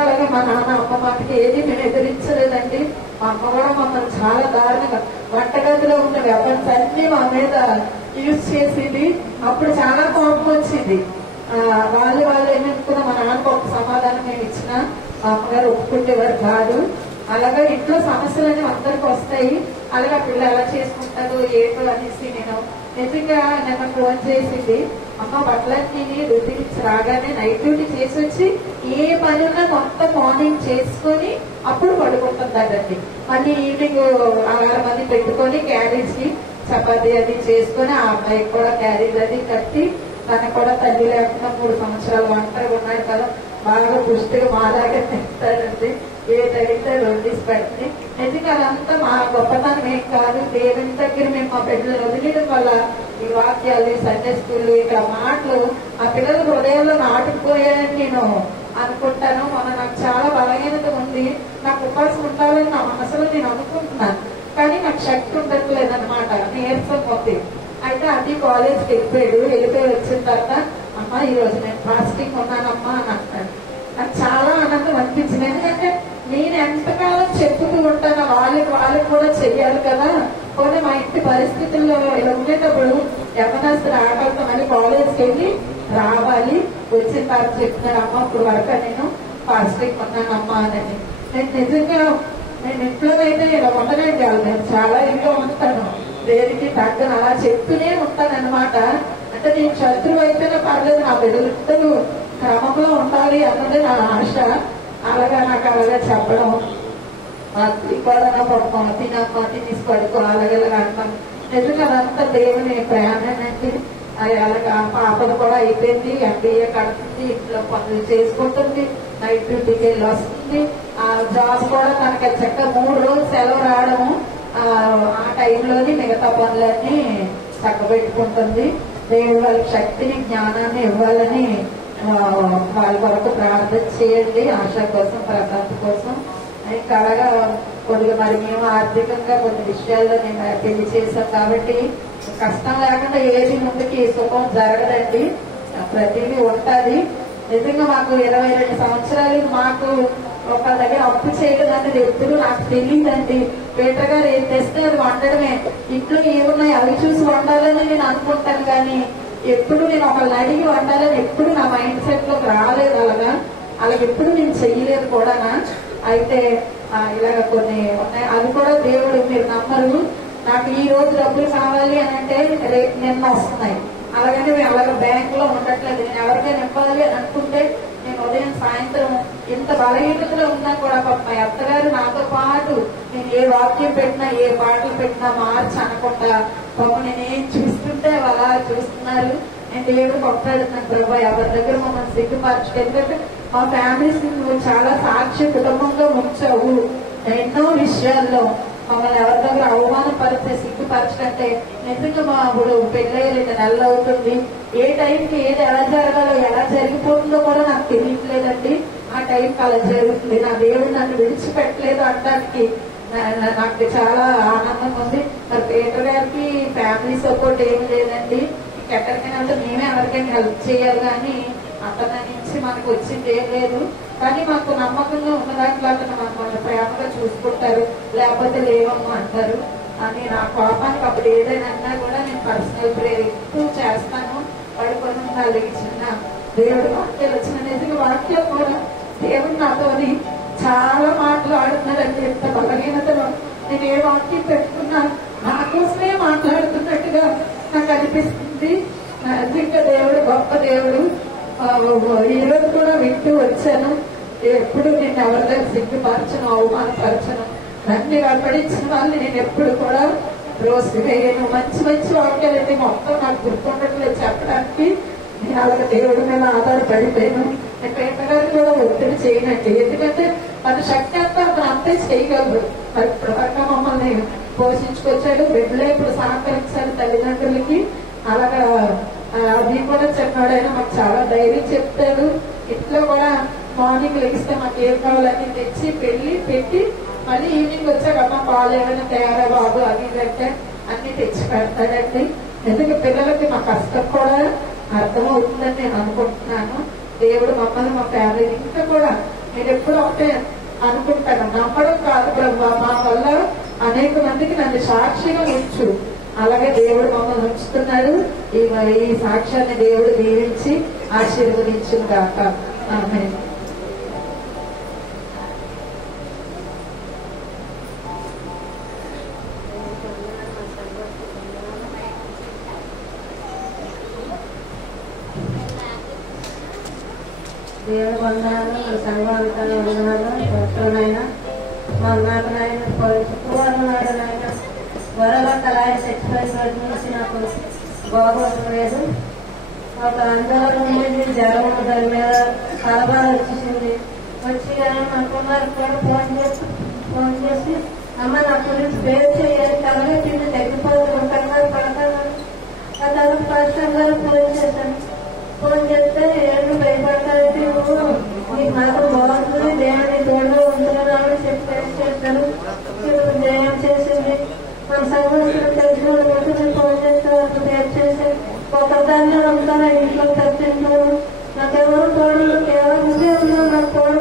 అలాగే మా నాన్న అమ్మ మాటకి ఏది మేము ఎదిరించలేదండి. మా అమ్మ కూడా మమ్మల్ని చాలా దారుణంగా వంటగదిలో ఉన్న వెపన్స్ అన్ని మా మీద యూజ్ చేసింది. అప్పుడు చాలా కోపం వచ్చింది. వాళ్ళు ఏమనుకున్నా మా నాన్నకు ఒక సమాధానం మేము ఇచ్చినా మా అమ్మగారు ఒప్పుకుంటేవారు కాదు. అలాగే ఇంట్లో సమస్యలన్నీ అందరికి వస్తాయి. అలాగే పిల్లలు ఎలా చేసుకుంటారు ఏంటో అనేసి నేను నిజంగా నిన్న ఫోన్ చేసింది. అమ్మ బట్టలన్నీ డ్యూటీ నుంచి రాగానే నైట్ డ్యూటీ చేసి వచ్చి ఏ పని ఉన్నా మొత్తం మార్నింగ్ చేసుకొని అప్పుడు పడుకుంటుందండి. మళ్ళీ ఈవినింగ్ అలారం అది పెట్టుకొని క్యారేజ్ కి చపాతీ అది చేసుకొని ఆ అబ్బాయికి కూడా క్యారేజ్ అది కట్టి, తనకు కూడా తల్లి లేకుండా 3 సంవత్సరాలు ఒంటరిగా ఉన్నాడు కదా, బాగా పుష్టిగా మాలాగా తింటాడండి. ఏదైతే వండిసి పెట్టి నిజంగా అదంతా మా గొప్పతనం ఏం కాదు. దేవుని దగ్గర మేము మా బిడ్డలు వదిలేయడం వల్ల ఈ వాక్యాలు, సండే స్కూళ్ళు, ఇక్కడ మాటలు ఆ పిల్లల హృదయాల్లో నాటుకుపోయాయని నేను అనుకుంటాను. నాకు చాలా బలహీనత ఉంది. నాకు ఉపాసం ఉండాలని నా మనసులో నేను అనుకుంటున్నాను, కానీ నాకు శక్తి ఉండట్లేదు అనమాట, నీరసం ఉంది. అయితే అది కాలేజ్కి వెళ్ళిపోయి వచ్చిన తర్వాత అమ్మ ఈ రోజు నేను ఫాస్టింగ్ ఉన్నానమ్మా అని అంటాను. నాకు చాలా ఆనందం అనిపించింది. ఎందుకంటే నేను ఎంతకాలం చెప్పుతూ ఉంటాను, వాళ్ళకి కూడా చెయ్యాలి కదా. పోనీ మా ఇంటి పరిస్థితుల్లో ఇలా ఉండేటప్పుడు యవనస్తులు ఆటలతో మళ్ళీ కాలేజ్కి వెళ్ళి రావాలి. వచ్చిన తర్వాత చెప్తున్నాను, అమ్మ ఇప్పుడు వరకు నేను ఫాస్టింగ్ ఉన్నానమ్మా అని. నేను నిజంగా నేను ఇంట్లో అయితే ఇలా ఉండలేండి, నేను చాలా ఇంట్లో ఉంటాను, దేనికి తగ్గను అలా చెప్తూనే ఉంటాను అనమాట. అంటే నేను శత్రువు అయితేనే పర్లేదు, నా బిడ్డలు క్రమంలో ఉండాలి అన్నది నా ఆశ. అలాగా నాకు అలాగా చెప్పడం, కూడా పడుకో తినమ్మా తినేసి పడుకో అలాగేలాగా అంటాను. నిజంగా అదంతా దేవుని ప్రయాణానండి. అలాగా పాపను కూడా అయిపోయింది, MBA కడుతుంది, ఇంట్లో పనులు చేసుకుంటుంది, నైట్ డ్యూటీకి వెళ్ళి వస్తుంది. ఆ జాబ్ కూడా తనకి చక్కగా 3 రోజులు సెలవు రావడము, ఆ టైంలోని మిగతా పనులన్నీ చక్కబెట్టుకుంటుంది. దేవుడు వాళ్ళకి శక్తిని, జ్ఞానాన్ని ఇవ్వాలని వాళ్ళ వరకు ప్రార్థన చేయండి. ఆశ కోసం, ప్రశాంత్ కోసం. ఇంకా అలాగా కొద్దిగా మరి మేము ఆర్థికంగా కొన్ని విషయాల్లో నేను పెళ్లి చేశాం కాబట్టి కష్టం లేకుండా ఏది ముందుకి సుఖం జరగదండి, ప్రతిదీ ఉంటుంది. నిజంగా మాకు 22 సంవత్సరాలు మాకు ఒక దగ్గర అప్పు చేయడం అనేది ఎప్పుడు నాకు తెలియదండి. పీటర్ గారు ఏం తెస్తే అది వండడమే, ఇంట్లో ఏమున్నాయి అవి చూసి వండాలని నేను అనుకుంటాను, కానీ ఎప్పుడు నేను ఒకళ్ళని అడిగి వండాలని ఎప్పుడు నా మైండ్ సెట్ లోకి రాలేదు. అలాగే ఎప్పుడు నేను చెయ్యలేదు కూడా. అయితే ఇలాగ కొన్ని ఉన్నాయి, అవి కూడా దేవుడు మీరు నమ్మరు. నాకు ఈ రోజు డబ్బులు కావాలి అని అంటే రేపు నిన్న వస్తున్నాయి. అలాగని మేము అలాగే బ్యాంక్ లో ఉండట్లేదు. నేను ఎవరికైనా ఇవ్వాలి అని అనుకుంటే నేను ఉదయం సాయంత్రం ఇంత బలహీనతలో ఉన్నా కూడా మా అత్తగారు నాతో పాటు నేను ఏ వాక్యం పెట్టినా ఏ పాటలు పెట్టినా మార్చి అనకుండా నేనేం చూస్తుంటే అలా చూస్తున్నారు. నేను దేవుడు కొట్లాడుతున్నాను, ప్రభా ఎవరి దగ్గర మమ్మల్ని సిగ్గుపరచు. ఎందుకంటే మా ఫ్యామిలీస్ నువ్వు చాలా సాక్షి కుటుంబంగా ఉంచావు. ఎన్నో విషయాల్లో మమ్మల్ని ఎవరి దగ్గర అవమానపరిచే, సిగ్గుపరచకంటే నిజంగా మా ఇప్పుడు పెళ్ళయ్యే నెలలు అవుతుంది. ఏ టైంకి ఏది ఎలా జరగాలో ఎలా జరిగిపోతుందో కూడా నాకు తెలియట్లేదండి. ఆ టైంకి అలా జరుగుతుంది. నా దేవుడు నన్ను విడిచిపెట్టలేదు అనడానికి నాకు చాలా ఆనందంగా ఉంది. మరి పీటర్ గారికి ఫ్యామిలీ సపోర్ట్ ఏం లేదండి. ఎక్కడికైనా అంటే మేమే ఎవరికైనా హెల్ప్ చేయాలి, కానీ అతని నుంచి మనకు వచ్చింది ఏం లేదు. కానీ మాకు నమ్మకంగా ఉన్న దాంట్లో అతను మనల్ని ప్రేమగా చూసుకుంటారు, లేకపోతే లేవమ్మా అంటారు అని. నా కోపానికి అప్పుడు ఏదైనా అన్నా కూడా నేను పర్సనల్ ప్రేయర్ ఎక్కువ చేస్తాను. పడుకొని వాళ్ళకి చిన్న దేవుడు వాక్యాలు వచ్చిన నిజంగా వాక్యాలు కూడా దేవుడు నాతోని చాలా మాట్లాడుతున్నాడంటే ఎంత బలహీనతలో నేను ఏ వాక్యం పెట్టుకున్నా నా కోసమే మాట్లాడుతున్నట్టుగా నాకు అనిపిస్తుంది. నిజంగా దేవుడు గొప్ప దేవుడు. ఈరోజు కూడా వింటూ వచ్చాను. ఎప్పుడు నేను ఎవరి దగ్గర సిగ్గుపరచను, అవమానపరచను. నన్ను వెంబడించిన వాళ్ళు నేను ఎప్పుడు కూడా రోజు వేయను. మంచి మంచి వాక్యాలన్నీ మొత్తం నాకు గుర్తుండట్లేదు చెప్పడానికి. నేను అలాగే దేవుడి మీద ఆధారపడిపోయాను. నేను పేట గారిని కూడా ఒత్తిడి చేయనండి, ఎందుకంటే మన శక్తి అంతా అంతే చేయగలరు. మరి ఇప్పటివరకు మమ్మల్ని పోషించుకొచ్చాడు, బిడ్డలే ఇప్పుడు సహకరించాడు తల్లిదండ్రులకి. అలాగా అది కూడా చెప్పాడైనా మాకు చాలా ధైర్యం చెప్తాడు. ఇంట్లో కూడా మార్నింగ్ లెగిస్తే మాకు ఏం కావాలని తెచ్చి పెట్టి మళ్ళీ ఈవినింగ్ వచ్చాక అమ్మ పాలు ఏమైనా తయారా బాబు అది అంటే అన్ని తెచ్చి పెడతాడండి. ఎందుకంటే పిల్లలకి మా కష్టం కూడా అర్థమవుతుందని నేను అనుకుంటున్నాను. దేవుడు మమ్మల్ని మా ఫ్యామిలీ ఇంకా కూడా నేను ఎప్పుడు ఒకటే అనుకుంటాను, నమ్మడం కాదు బ్రహ్మ, మా వల్ల అనేక మందికి నన్ను సాక్షిగా ఉంచు. అలాగే దేవుడు మమ్మల్ని ఉంచుతున్నాడు. ఈ సాక్ష్యాన్ని దేవుడు దీవించి ఆశీర్వదించును గాక. ఆమేన్. దేవుడు వందనాలు, సంఘాలు వందనాలు. వస్తువునైనా మొన్నటినైనా శుక్రవారం నాడు నాయన వరలో కళాయి చచ్చిపోయిన రోజు నుంచి నాకు బాగోలేదు. ఒక అందరం ఉండేది జ్వరం, దాని మీద కలబాధ వచ్చేసింది. వచ్చి మా కుమారు కూడా ఫోన్ చేసి అమ్మ నా గురించి పేరు చేయాలి, తలగట్టింది తగ్గిపోతుంది కంగారు పడతాను. ఆ తర్వాత పాస్టర్ గారు ఫోన్ చేశాను. ఫోన్ చేస్తే ఏళ్ళు భయపడతానంటే నువ్వు నీకు మాత్రం బాగుంటుంది, దేవుని తోడుగా ఉంటున్నావు చెప్పి టెస్ట్ చేస్తాను. ఇప్పుడు దేవం చేసింది. మన సంవత్సరం తెలిసిన వాళ్ళు ఫోన్ చేస్తే వాళ్ళు టెస్ట్ చేసి ఒకరిదాన్ని ఉంటాను. ఇంట్లో తప్పించు నాకెవరు తోడు, కేవలం ముందే ఉన్నావు నాకు తోడు,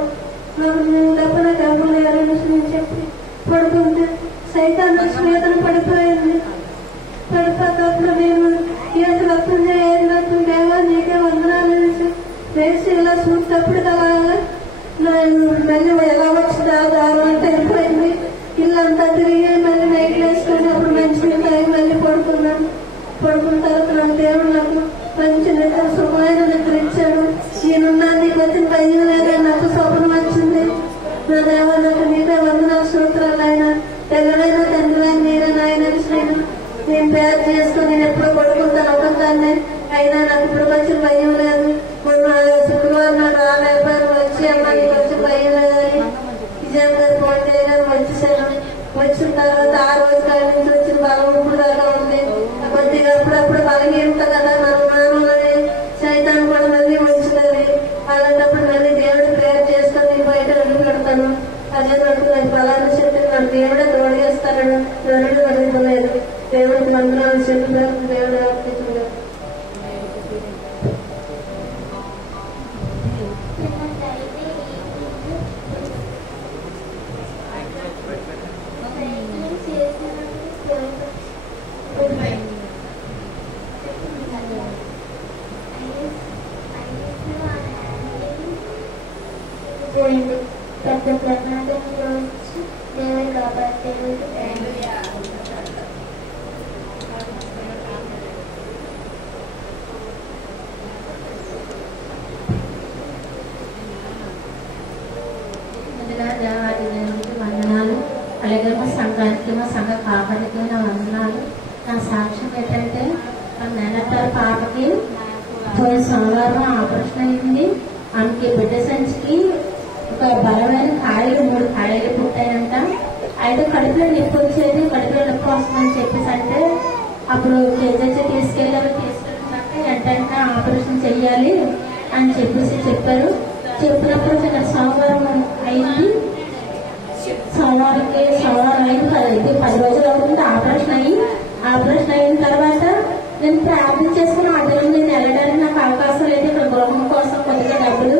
నాకు తప్ప నాకు ఎవరు లేరని చెప్పి పడుకుంటే సైతాన్ని శ్వేతను పడిపోయింది. పడిపోతప్పుడు నేను ఏది వస్తుంది ఏది వస్తుంది ఏమో నీకే వందనాలు వేసి ఇలా చూసేటప్పుడు అలాగా మళ్ళీ ఎలా వచ్చింది ఆ దారం అంటే వెళ్ళిపోయింది. ఇల్లంతా తిరిగి మళ్ళీ నైట్ వేసుకొని అప్పుడు మంచి తాగి మళ్ళీ పడుకున్నాను. పడుకున్న తర్వాత నాకు దేవుడు నాకు మంచి నిద్ర, సుఖమైన నిద్ర ఇచ్చాడు. ఈయనున్నా నీకు వచ్చిన భయం లేదని నాకు స్వప్నం వచ్చింది. నా దేవ నాకు నీకే వందనాలు సూత్రాలు ఆయన తెల్లనైన తండ్రి మీరే నాయన నేను తయారు చేసుకుని నేను ఎప్పుడు పడుకుంటాను ఒకదాన్ని. అయినా నాకు ఇప్పుడు వచ్చిన భయం లేదు. మొన్న శుక్రవారం నాడు రాలేపారు వచ్చి అమ్మాయి వచ్చి భయం లేదని విజయం గారు ఫోన్ చేయడానికి వచ్చేసాను. వచ్చిన తర్వాత ఆ రోజు కాడి నుంచి వచ్చిన బలం ఇప్పుడు దాకా ఉంది. కొద్దిగా అప్పుడప్పుడు బలహీనత కదా మనం మామూలని సైతాన్ని కూడా మళ్ళీ ఉంచుతుంది. అలాంటప్పుడు మళ్ళీ దేవుడు ప్రేయర్ చేసుకొని బయట అడుగు పెడతాను. అదే నాకు బలాన్ని శక్తి నాకు దేవుడే తోడిగేస్తాడు. నరుడు అడుగుతలేదు. దేవుడికి వందనాలు చెప్తారు. దేవుడు ఆర్పించారు. పెద్ద ప్రమాదంలో దేవుడు కాపాడారు. వందనాలు. అలాగే మా సంఘానికి మా సంఘ కాపాడికి నా వందనాలు. నా సాక్ష్యం ఏంటంటే మా మేనత్తారు పాపకి పోయిన సోమవారం ఆపరేషన్ అయింది. ఆమెకి బిడ్డ సంచికి ఒక బలమైన కాయలు 3 కాయలు పుట్టాయంట. అయితే కడుపులో నొప్పి వచ్చేది, కడుపులో నొప్పి వస్తుందని చెప్పేసి అంటే అప్పుడు కేజీ తీసుకెళ్ళాక వెంటనే ఆపరేషన్ చెయ్యాలి అని చెప్పేసి చెప్పారు. చెప్పినప్పుడు సోమవారం అయింది. సోమవారం అయింది కదా, ఇది 10 రోజులు అవుతుంది ఆపరేషన్ అయిన తర్వాత నేను ప్రార్థన చేసుకుని ఆ దేవుడు నేను వెళ్ళడానికి నాకు అవకాశం లేదు. ఇక్కడ గృహం కోసం కొద్దిగా డబ్బులు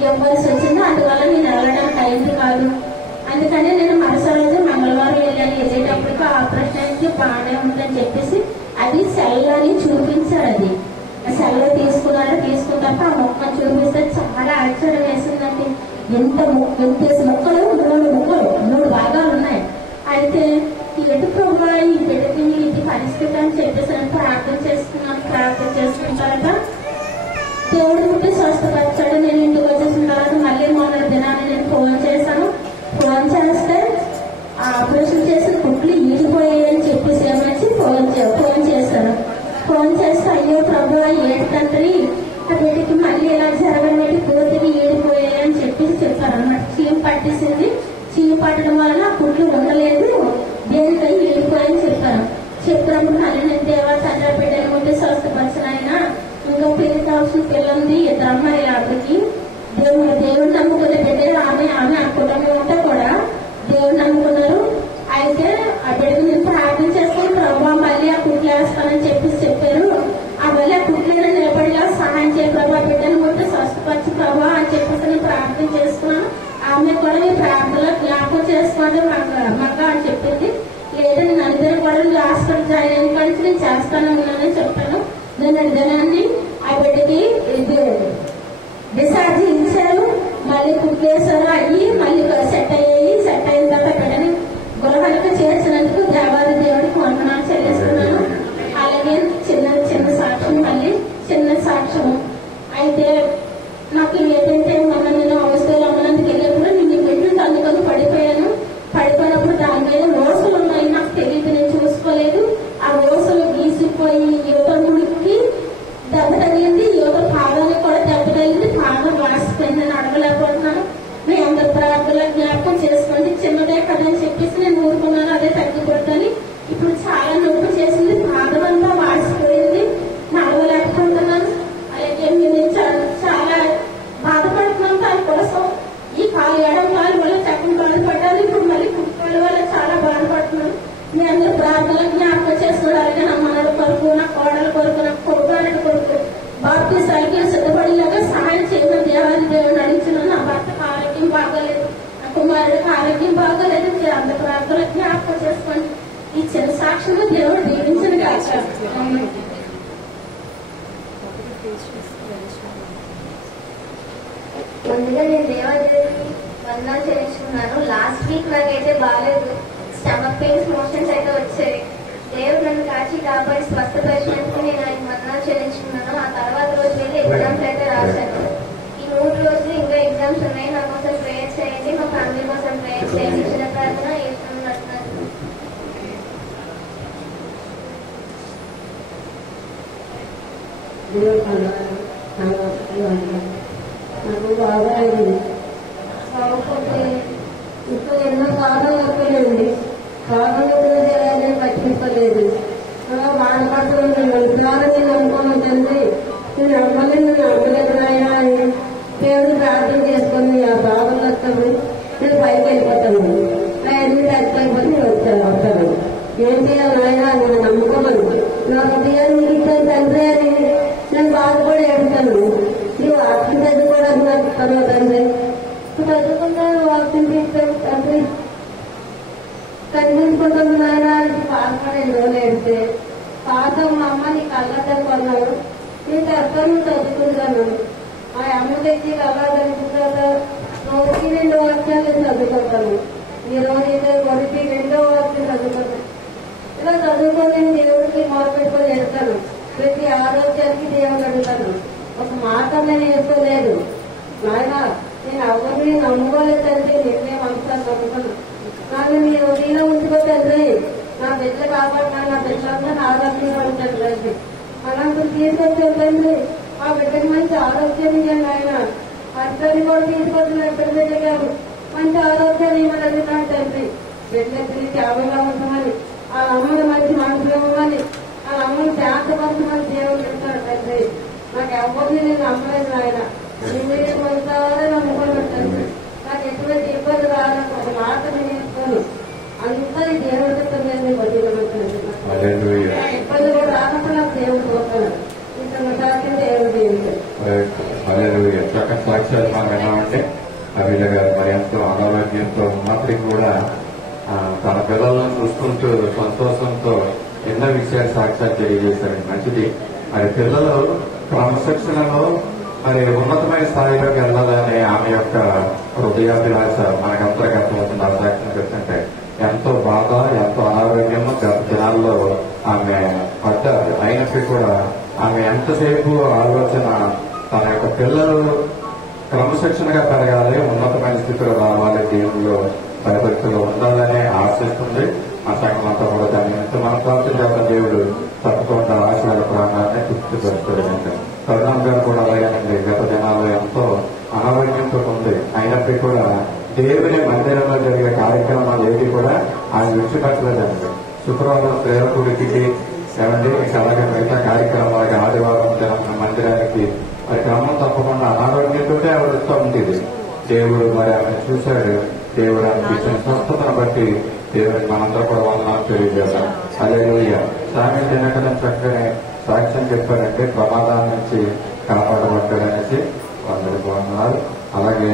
ఇవ్వాల్సి వచ్చింది. అందువల్ల నేను వెళ్ళడానికి అయింది కాదు. అందుకని నేను మరుసటి రోజు మంగళవారం వెళ్ళాను. వెళ్ళేటప్పటికి ఆపరేషన్కి బాగానే ఉందని చెప్పేసి అది సెల్ అని చూపించారు. అది సెల్ తీసుకున్నాక ఆ మొక్కను చూపిస్తే చాలా ఆశ్చర్యం వేసిందండి. ఎంత మొక్కలు 3 భాగాలు ఉన్నాయి. అయితే ఎటు ప్రభు ఈ బిడ్డకి ఇది పరిస్థితి అని చెప్పేసి ప్రార్థన చేసుకున్న తర్వాత దేవుడు పుట్టి స్వస్థపరిచాడు. నేను ఇంటికి వచ్చేసిన తర్వాత మళ్ళీ మొన్న దినాన్ని నేను ఫోన్ చేశాను. ఫోన్ చేస్తే ఆపరేషన్ చేసిన కుట్లు ఈడిపోయాయి అని చెప్పేసి ఏమని ఫోన్ చేశాను. ఫోన్ చేస్తే అయ్యో ప్రభు ఏంటి తండ్రి ఆ బిడ్డకి మళ్ళీ ఇలా జరగడం పూర్తిగా ఈడిపోయాయి అని చెప్పేసి చెప్పారు అన్నమాట. చీమ పట్టేసింది, పట్టడం వలన కుట్లు ఉండలేదు, దేనికై వెళ్ళిపోయని చెప్పాను. చెప్పినప్పుడు మళ్ళీ నేను దేవా తండ్రి బిడ్డలు ఉంటే స్వస్థపరిచిన ఆయన ఇంకా పెళ్లి కావాల్సిన పిల్లంది, ఇద్దరు అమ్మాయి ఆవిడకి దేవుడు నమ్ముకునే బిడ్డలు ఆమె ఆ కుటుంబం అంతా కూడా దేవుడు నమ్ముకున్నారు. అయితే ఆ బిడ్డకు నేను ప్రార్థన చేసుకుని ప్రభావ మళ్ళీ ఆ కుట్లు వేస్తానని చెప్పారు. ఆ మళ్ళీ ఆ కుట్లను నిలబడిలా సహాయం చేయ ప్రభావ, బిడ్డను ఉంటే స్వస్థపరిచి ప్రభావ అని చెప్పేసి నేను ప్రార్థన చేసుకున్నాను. ఆమె కూడా ఈ ప్రార్థనలో జ్ఞాపకం చేసుకోండి మక్క అని చెప్పింది. లేదండి నలుగురు కూడా హాస్పిటల్ జాయిన్ అయిన కానీ నేను చేస్తాను ఉన్నానని చెప్పాను. నేను నిర్ధారాన్ని ఆ బిడ్డకి డిశ్చార్జ్ ఇచ్చారు, మళ్ళీ కుట్టేశారు. అయ్యి మళ్ళీ సెట్ అయిన తర్వాత బిడ్డని గృహానికి చేర్చినందుకు దేవాది దేవుడికి వందనాలు చెల్లిస్తున్నాను. అలాగే చిన్న సాక్ష్యం, మళ్ళీ చిన్న సాక్ష్యం అయితే నాకు ఏంటంటే మొన్న నేను అవస్థలు అమ్మనందుకు వెళ్ళినప్పుడు నేను పెట్టిన అందుకని పడిపోయినప్పుడు దాని మీద ఓసలు ఉన్నాయి, నాకు తెలియదు, నేను చూసుకోలేదు. ఆ ఓసలు గీసిపోయి యువత ముడికి దెబ్బ తగిలింది, యువత పాదానికి కూడా దెబ్బ తగిలింది, పాదం వాసిపోయింది, నేను అడగలేకపోతున్నాను. మీ అందరు ప్రార్థనలో జ్ఞాపకం చేసుకోండి, చిన్నదే కదా అని చెప్పేసి నేను ఊరుకున్నాను. అదే తగ్గిపోతాను. ఇప్పుడు చాలా నొప్పి చేసింది, పాదం అంతా వాసిపోయింది, నడవలేకపోతున్నాను. అలాగే నేను చాలా బాధపడుతున్నాను దానికోసం. ఈ కాలు ఎడం కాలు వల్ల చక్కని బాధపడ్డాను, ఇప్పుడు మళ్ళీ కుక్కల వల్ల చాలా బాధపడుతున్నాను. మీ అందరూ ప్రార్థనలు జ్ఞాపకం చేసుకోవాలి. అలాగే నా మనడు కొరకు, నా కోడల కొరకు, నా కొడుకు కొరకు బాప్తి సైకిల్ సిద్ధపడేలాగా సహాయం చేయడం దేవాది దేవుడిని అడిగిస్తున్నాను. నా భర్తకు ఆరోగ్యం బాగోలేదు, నా కుమారుడికి ఆరోగ్యం బాగోలేదు. మీరు అంత ప్రార్థనలు జ్ఞాపకం చేసుకోండి. ఈ చిన్న సాక్ష్యంలో దేవుడు దీవించిన కాక ముందుగా నేను దేవాదేవికి వందనాలు చెల్లించుకున్నాను. లాస్ట్ వీక్ నాకైతే బాగాలేదు, స్టమక్ పెయిన్స్, మోషన్స్ అయితే వచ్చాయి. దేవుడు నన్ను కాపాడి స్వస్థపరిచినందుకు నేను ఆయన వందనాలు చెల్లించుకున్నాను. ఆ తర్వాత రోజు వెళ్ళి ఎగ్జామ్స్ అయితే రాశాను. ఈ 3 రోజులు ఇంకా ఎగ్జామ్స్ ఉన్నాయి. నా కోసం ప్రేయర్ చేయండి, మా ఫ్యామిలీ కోసం ప్రేయర్ చేయండి. చిన్న ప్రార్థన చేస్తున్నాను. నాకు బాగాలేదు, కాకపోతే ఇప్పుడు ఎన్నో కాలం అయిపోయింది. కాలం చేయాలని పట్టించలేదు, బాధపడుతున్నాను. ప్రాణం నేను అనుకోను తండ్రి, నేను అమ్మలేదు నాయన అని దేవుడు ప్రార్థన చేసుకొని ఆ బాధలు వస్తాను. నేను పైకి వెళ్ళిపోతాను, నా ఎన్ని తగ్గిపోయి వస్తాను. ఏం చేయాలి నాయన నేను నమ్ముకోమను, నా హృదయాన్ని ఇచ్చాను తండ్రి అని నేను బాధపడి ఏడుతాను. నువ్వు ఆత్మ చదువుకోవడానికి నాకు ఇస్తాను తండ్రి, చదువుకుంటాను వాక్యం తండ్రి కనిపించుకుంటుంది నాయన అని బాధపడి రోజులు ఏడితే పాత మా అమ్మ నీ కళ్ళద్దని కొన్నాడు, నీ తరఫున చదువుకుంటాను. మా అమ్మ తెచ్చి కళ్ళ రోజుకి 2 వాక్యాలు చదువుకుంటాను. ఈ రోజు అయితే కొడుకు 2వ వాక్యం చదువుకుంటాను. ఇలా చదువుకొని దేవుడికి మొదలుపెట్టుకొని వెళ్తాను. ప్రతి ఆరోగ్యానికి దేవుడు అడుగుతాను. ఒక మాట నేను వేసుకోలేదు నాయన, నేను ఎవరిని నమ్ముకోలేదంటే నిన్నే మనసాన్ని నమ్ముతాను. నన్ను నీ ఉదయం ఉంచుకోతండ్రి, నా బిడ్డ కాపాడినా, నా బిడ్డలందరూ ఆరోగ్యంగా ఉంటాను తండ్రి. అలాంటి తీసుకొచ్చేతండ్రి, మా బిడ్డకి మంచి ఆరోగ్యం ఇవ్వండి ఆయన. అర్థాన్ని కూడా తీసుకొచ్చిన బిడ్డ గారు మంచి ఆరోగ్యాన్ని ఇవ్వని అడుగుతాను తండ్రి. బిడ్డకి త్యాగంగా ఉంటామని, ఆ అమ్మని మంచి మనసు ఇవ్వమని, ఆ అమ్మని శాంతపరచమని దేవుడు చెప్తాడు తండ్రి. నాకు ఎవరిని నేను నమ్మలేదు ఆయన, మీరు కొంతవరే నమ్ముకోను తండ్రి. నాకు ఎటువంటి ఇబ్బంది రాలని ఒక మాట నేను వేసుకోను. అంతా ఈ దేవుడి చెప్తాను వదిలేమంటాను. ఇబ్బంది కూడా రానప్పుడు నాకు దేవుడు పోతాను. ఇతను సాక్షి దేవుడు చక్కని సాక్ష్యాలు మనం విన్నామంటే అభిల గారు మరి ఎంతో అనారోగ్యంతో ఉన్నప్పటికీ కూడా తన పిల్లలను చూసుకుంటూ సంతోషంతో ఎన్నో విషయాలు సాక్ష్యాలు తెలియజేశారు. మంచిది. మరి పిల్లలు క్రమశిక్షణలో మరి ఉన్నతమైన స్థాయిలోకి వెళ్ళాలనే ఆమె యొక్క హృదయాభిలాష మనకందరికి అర్థమవుతుంది. ఆ సాక్ష్యం చెప్తుంటే ఎంతో బాధ, ఎంతో అనారోగ్యం గత దినాల్లో ఆమె పడ్డారు. అయినప్పటికీ కూడా ఆమె ఎంతసేపు ఆలోచన తన యొక్క పిల్లలు క్రమశిక్షణగా పెరగాలి, ఉన్నతమైన స్థితిలో రావాలి, దేవుళ్ళు భయభక్తులు ఉండాలని ఆశిస్తుంది. ఆ సంఘం అంతా కూడా దాన్ని ఎంత మనస్సాక్షి చేత దేవుడు తప్పకుండా ఆశయాల ప్రాణాన్ని తృప్తిపరుస్తాడంటే కరుణాం గారు కూడా అలాగేనండి. గత దినాల్లో ఎంతో అనారోగ్యంతో ఉంది. అయినప్పటికీ కూడా దేవుని మందిరంలో జరిగే కార్యక్రమం ఆయన విడిచిపెట్టలేదండి. శుక్రవారం సేవకుడికి ఏమండి అలాగే మిగతా కార్యక్రమాలకి ఆదివారం జనం మందిరానికి మరి క్రమం తప్పకుండా అనారోగ్యంతో ఆవిడ వస్తూ ఉండేది. దేవుడు మరి ఆమె చూశాడు. దేవుడు ఆమెకి ఇచ్చిన స్వస్థతను బట్టి దేవుడికి మనందరూ కూడా వందనాలు తెలియజేద్దాం. హల్లెలూయా. సామెత దినకరం చక్కగానే సాక్ష్యం చెప్పారంటే ప్రమాదాల నుంచి కాపాడబడ్డాడనేసి అందరికి వందనాలు. అలాగే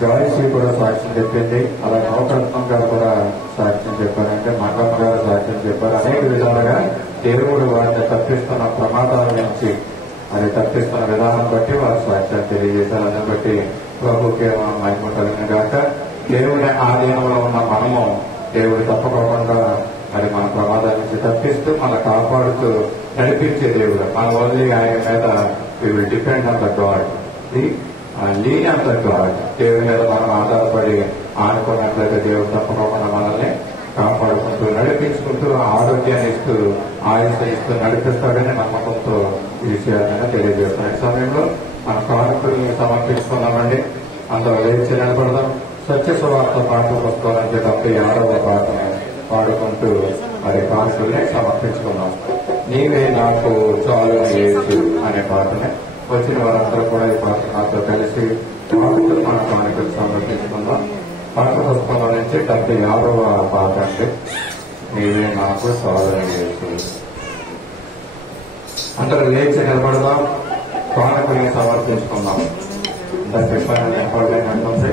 జాయిశ్రీ కూడా సాక్ష్యం చెప్పింది. అలాగే నౌకరత్నం గారు కూడా సాక్ష్యం చెప్పారంటే మంగమ్మ గారు సాక్ష్యం చెప్పారు. అనేక విధాలుగా దేవుడు వారిని తప్పిస్తున్న ప్రమాదాల నుంచి మరి తప్పిస్తున్న విధానం బట్టి వారు సాక్ష్యాలు తెలియజేశారు. దాన్ని బట్టి ప్రభుకి మహిమ కలిగిన గాక. దేవుడి ఆధీనంలో ఉన్న మనము దేవుడు తప్పకుండా మరి మన ప్రమాదాల నుంచి తప్పిస్తూ మన కాపాడుతూ నడిపించే దేవుడు. మన వదిలి ఆయన మీద we will depend on the God, lean on the God. దేవుడి మీద మనం ఆధారపడి ఆనుకున్నట్లయితే దేవుడు తప్పకుండా మనల్ని కాపాడుకుంటూ నడిపించుకుంటూ ఆరోగ్యాన్ని ఇస్తూ ఆయుష్ ఇస్తూ నడిపిస్తాడని నమ్మకంతో ఈ విషయాలను తెలియజేస్తాం. ఈ సమయంలో మన కానుకల్ని సమర్పించుకున్నామండి. అందరూ లేచి నిలబడదాం. సత్య సువార్త పాట పుస్తకానికి 76వ పాటను పాడుకుంటూ మరి కానుకల్ని సమర్పించుకున్నాం. నీవే నాకు చాలు యేసు అనే పాటని వచ్చిన వారందరూ కూడా ఈ పాట నాతో కలిసి పాడుతూ మన కానుకలు సమర్పించుకుందాం. పాట పుస్తకంలో నుంచి 76వ పాట అండి. నీవే నాకు చాలు యేసు. అందరూ లేచి నిలబడదాం. కానుకల్ని సమర్పించుకుందాం. చెప్పాలని చెప్పాలంటే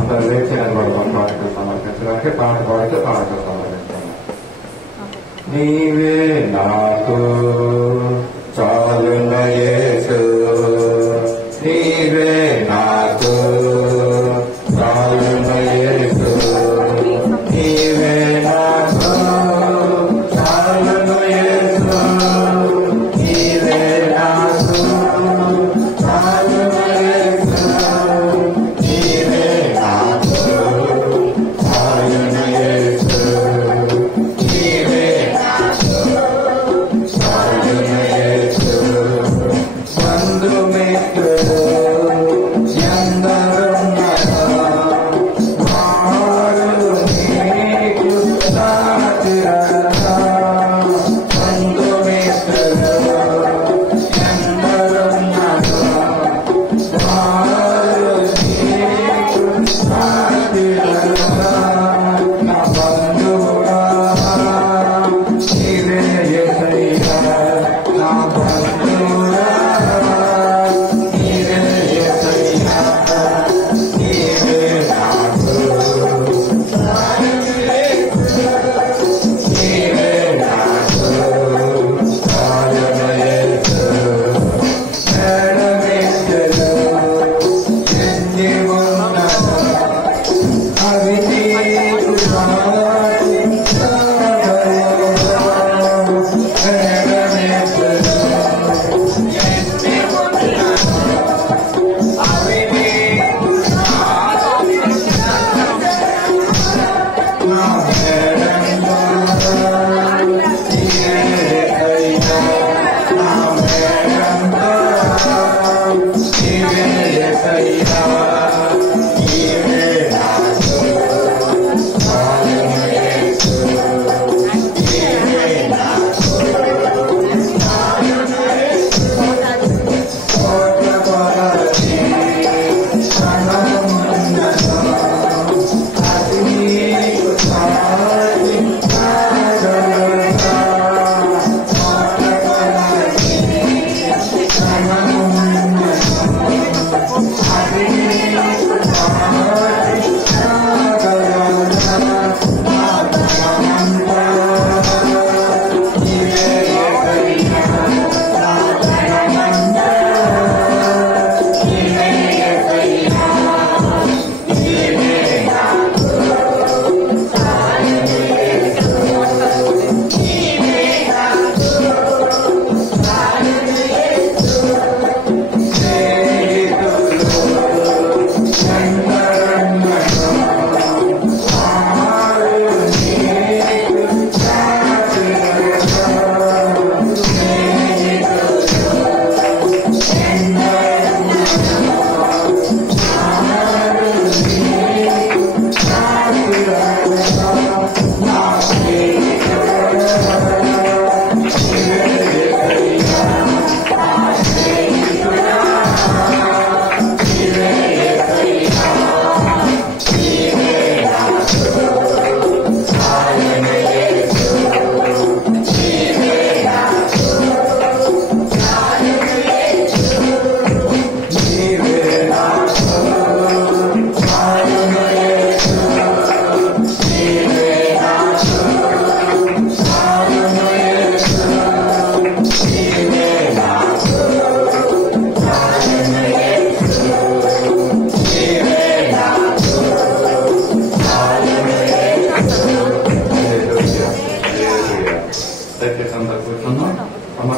అందరూ లేచి నిలబడదాం. కానుకలు సమర్పించడానికి పాట పాడుతూ కానుకలు సమర్పించుకుందాం. నీవే నాకు చాలున యేసు, నీవే నాకు చాలున యేసు, నీవే నాకు చాలున యేసు, నీవే నాకు చాలున యేసు, నీవే నాకు చాలున యేసు, నీవే నాకు చాలున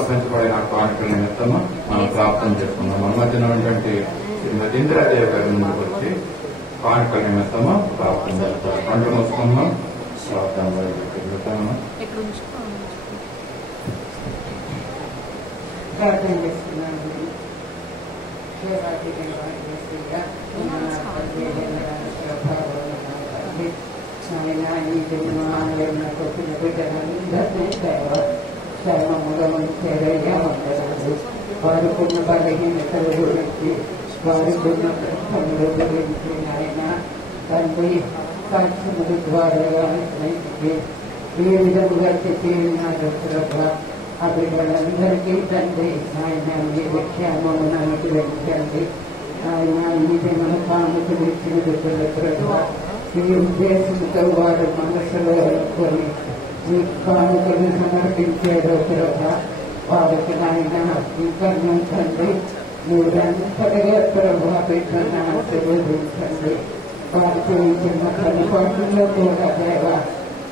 సమర్పించబడిన కానుకల నిమిత్తము మనం ప్రార్థన చేసుకున్నాం. మన మధ్యన ఉన్నటువంటి శ్రీమతి ఇందిరాదేవి గారి ముందుకు వచ్చి కానుకల నిమిత్తము ప్రార్థన చేస్తారు. పంట మూసుకున్నాం, ప్రార్థనలో పెరుగుతాము. ప్రార్థన చేస్తున్నాను. ఆయన ఈ జన్మ కొట్టిన బిడ్డలందరినీ క్షేమముగా ఉంచారయ్యా వందనాలు. వారికున్న బలహీనతల గురించి, వారికున్న ప్రశ్నల గురించి ఆయన తండ్రి సాక్షిముల ద్వారా ఏ విధముగా చెప్పి ఉన్నారు ప్రభా. ఆ బిడ్డలందరికీ తండ్రి ఆయన మీరు క్షేమమును అనుగ్రహించండి. ఆయన ఈ జన్మ కానుకలు ఇచ్చిన బిడ్డల ప్రభా ఈ ఉద్దేశంతో వారు మనసులో అనుకొని ఈ కానుకలు సమర్పించారో ప్రభా. వారికి నాయన ఇంకా తండ్రి మీరంతగా ప్రభా బిడ్డలను ఆశీర్వదించండి. వారు చేయించిన పనిపాట్లలో కూడా దేవ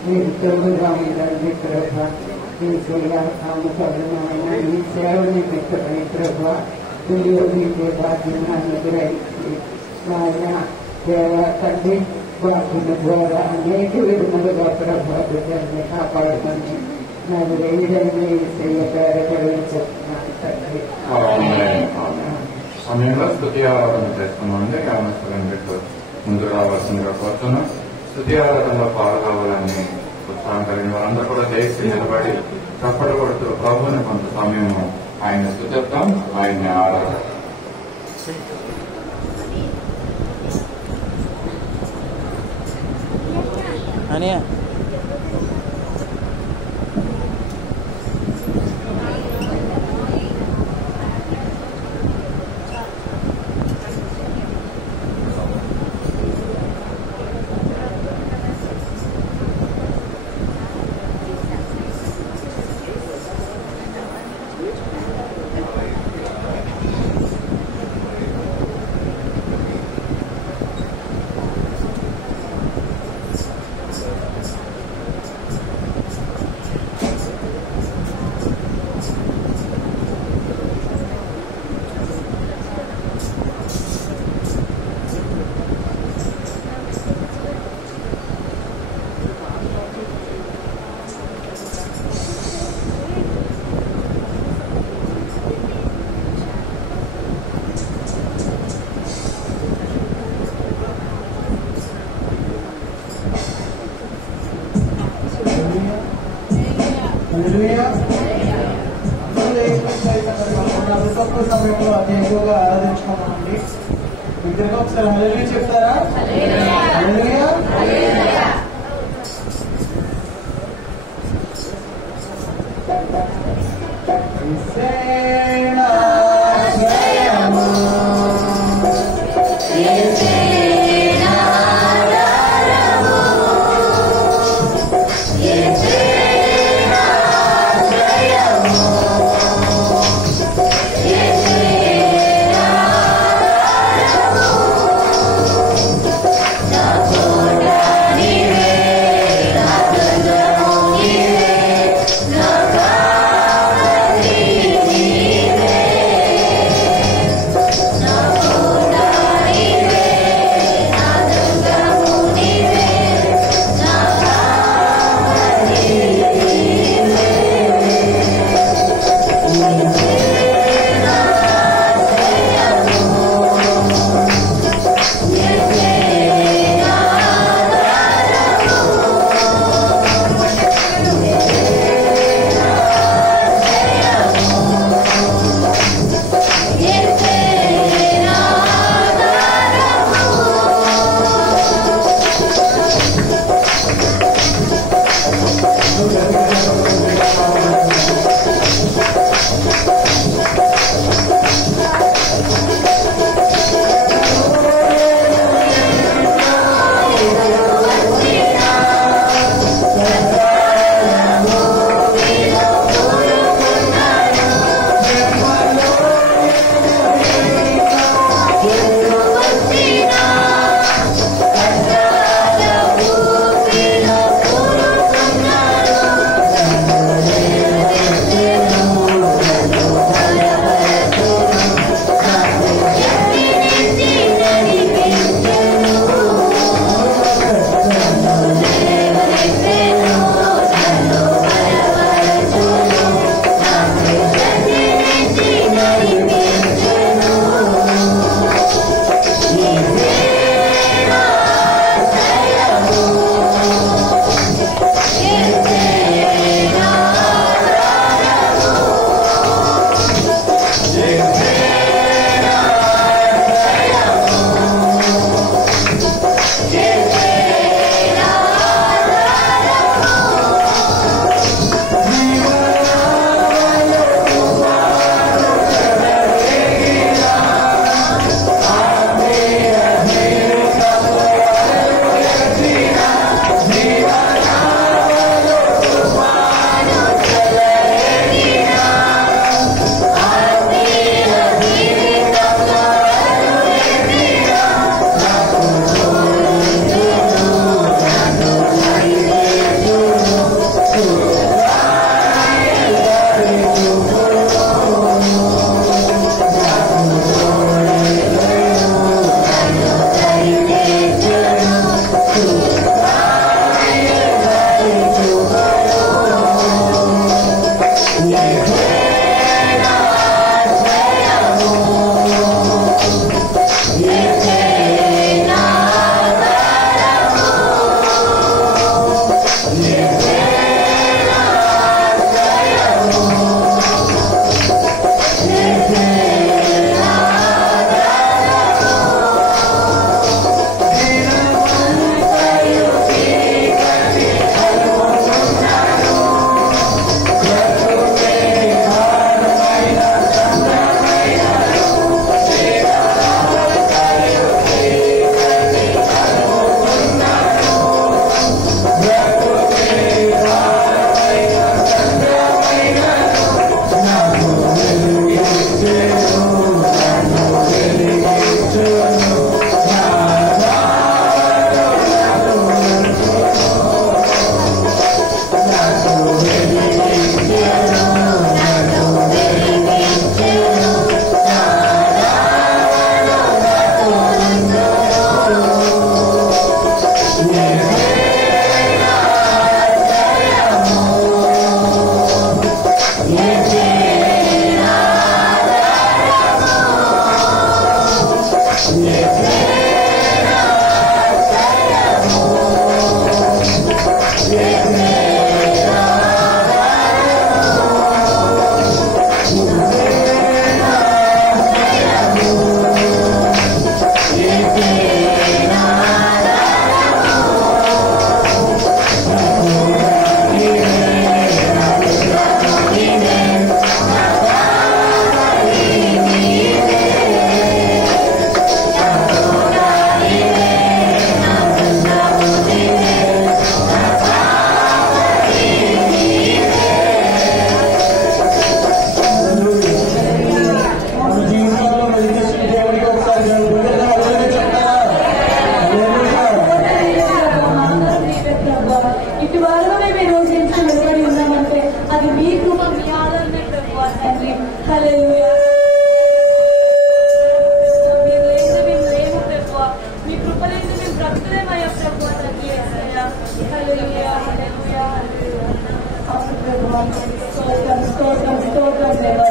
మీరు తోడుగా ఉండండి ప్రభా. ఈ కానుకలు నాయన ఈ సేవ నిమిత్తమై ప్రభా వినియోగించే బాధ్యతను అనుగ్రహించి నాయన దేవ తండ్రి వాటిని ద్వారా అనేక విధములుగా ప్రభా బిడ్డల్ని కాపాడమని నాకు ఏదైనా చెప్తున్నాను తండ్రి. సమయంలో స్తుతి ఆరాధన చేస్తున్నామండి. యామేశ్వరం ముందు రావాల్సిందిగా కోరుతున్నాం. స్తుతి ఆరాధనలో పాల్గొవాలని ఉత్సాహం కలిగిన వారందరూ కూడా లేచి నిలబడి చప్పట్లు కొడుతూ ప్రభువుని కొంత సమయం ఆయన స్తుతిద్దాం, ఆయన్ని ఆరాధన. అనియా సమయంలో అతి ఎక్కువగా ఆరాధించుకున్నామండి. ఇద్దరికి ఒకసారి హల్లెలూయా చెప్తారా? హల్లెలూయా. Yeah.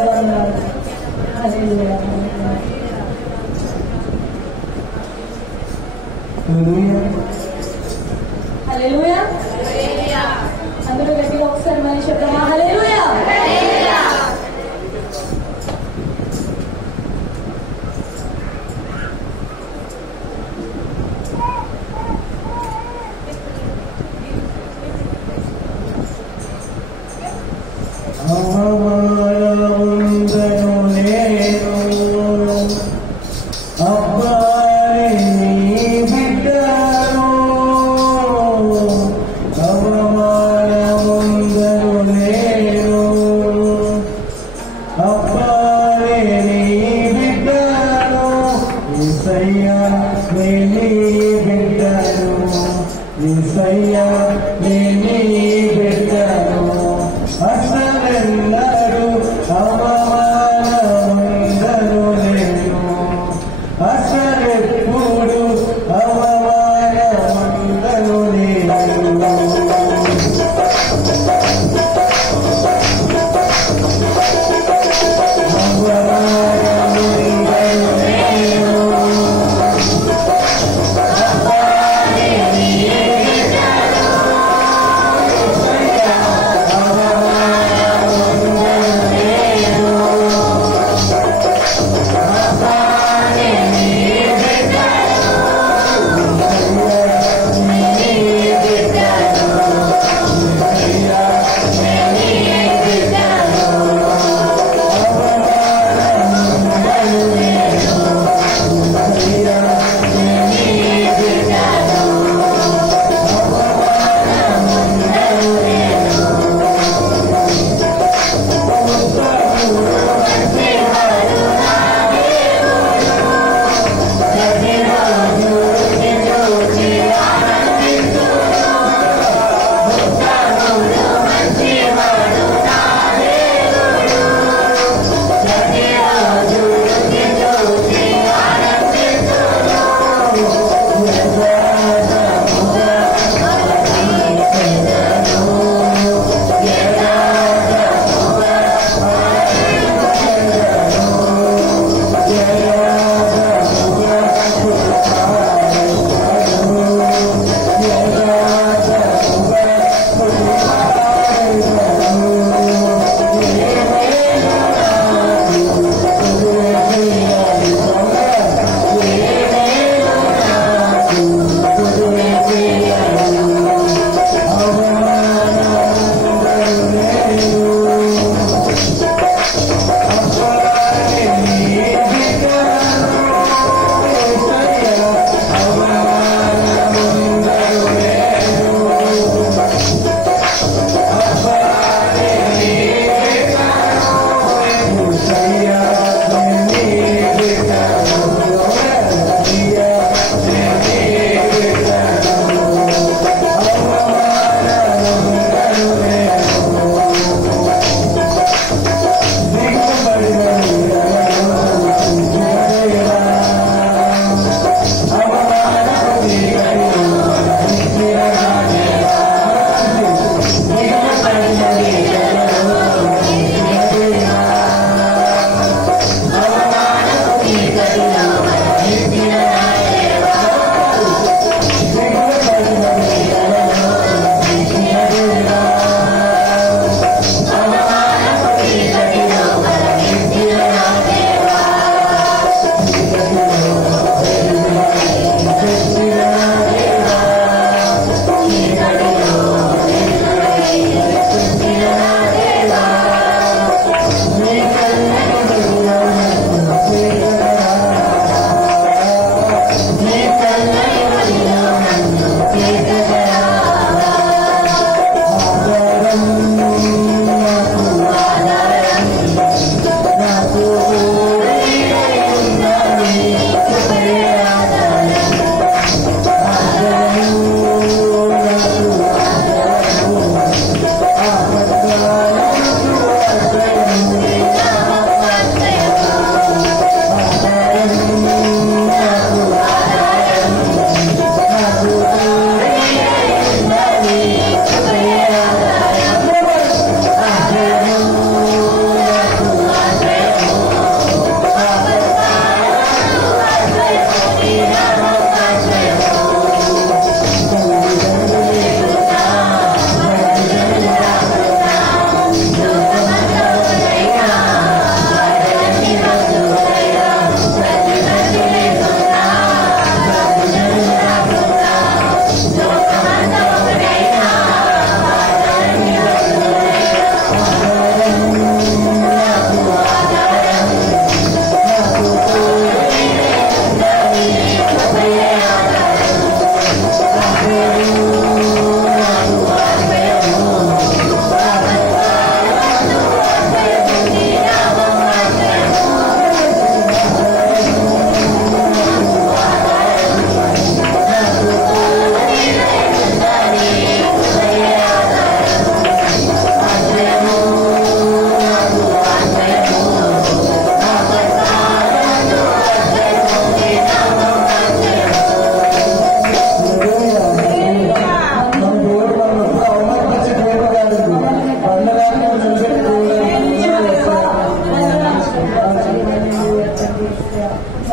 వందనాలు. హల్లెలూయా. హల్లెలూయా. అందరూ గట్టిగా ఒకసారి మళ్ళీ చెప్తామా? హల్లెలూయా. Thank you.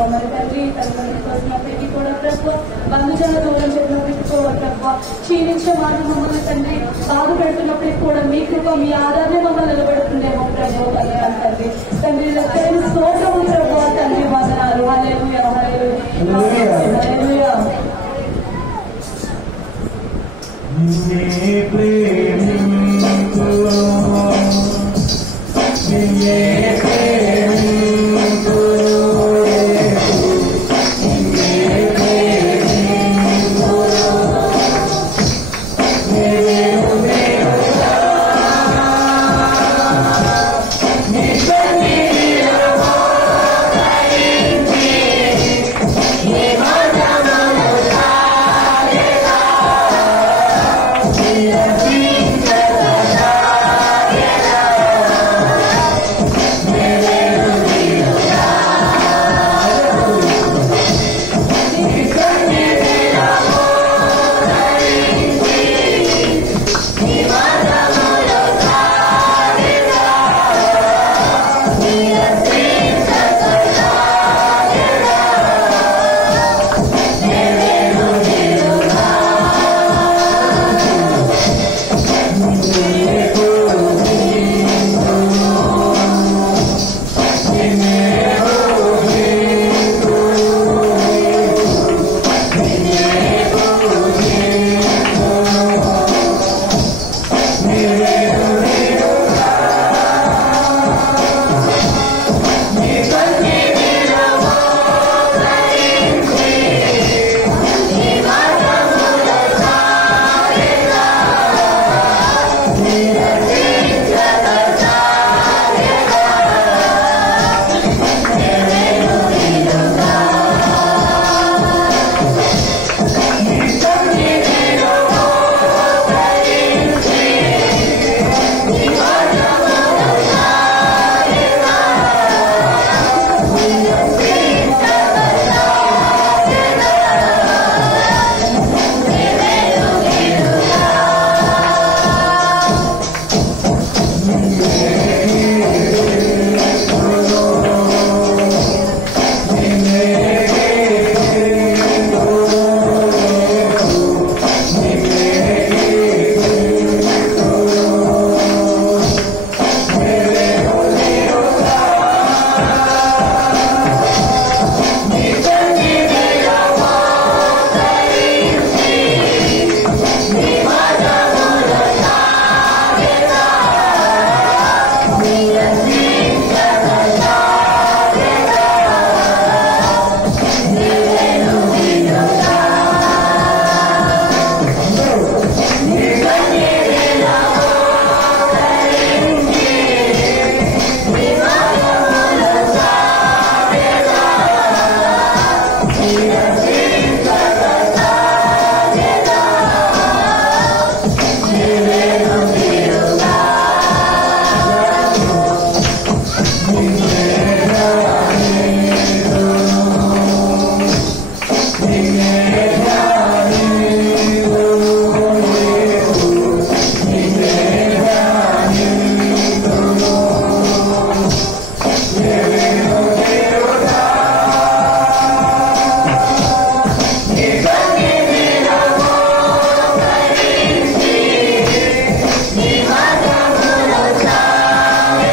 మరి తండ్రి తల్లిదండ్రుల కోసినప్పటికీ కూడా ప్రభావ బంధుజన దూరం చెప్పినప్పటికీ కూడా ప్రభావ క్షీణించే వారు మమ్మల్ని తండ్రి బాధ పెడుతున్నప్పటికీ కూడా మీ కృప మీ ఆధారమే మమ్మల్ని నిలబెడుతుందేమో ప్రభావ తండ్రి తండ్రి లెక్కలేని స్తోత్రము ప్రభావ తండ్రి వందనాలు హల్లెలూయా హల్లెలూయా నిన్నే ప్రేమించు నిన్నే ప్రేమించు నిన్నే ప్రేమించు నీవు దేవుడా నీ సన్నిధిలో ధరించి నీ మాటలను సాగెదా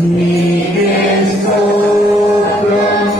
నీకే స్తోత్రం.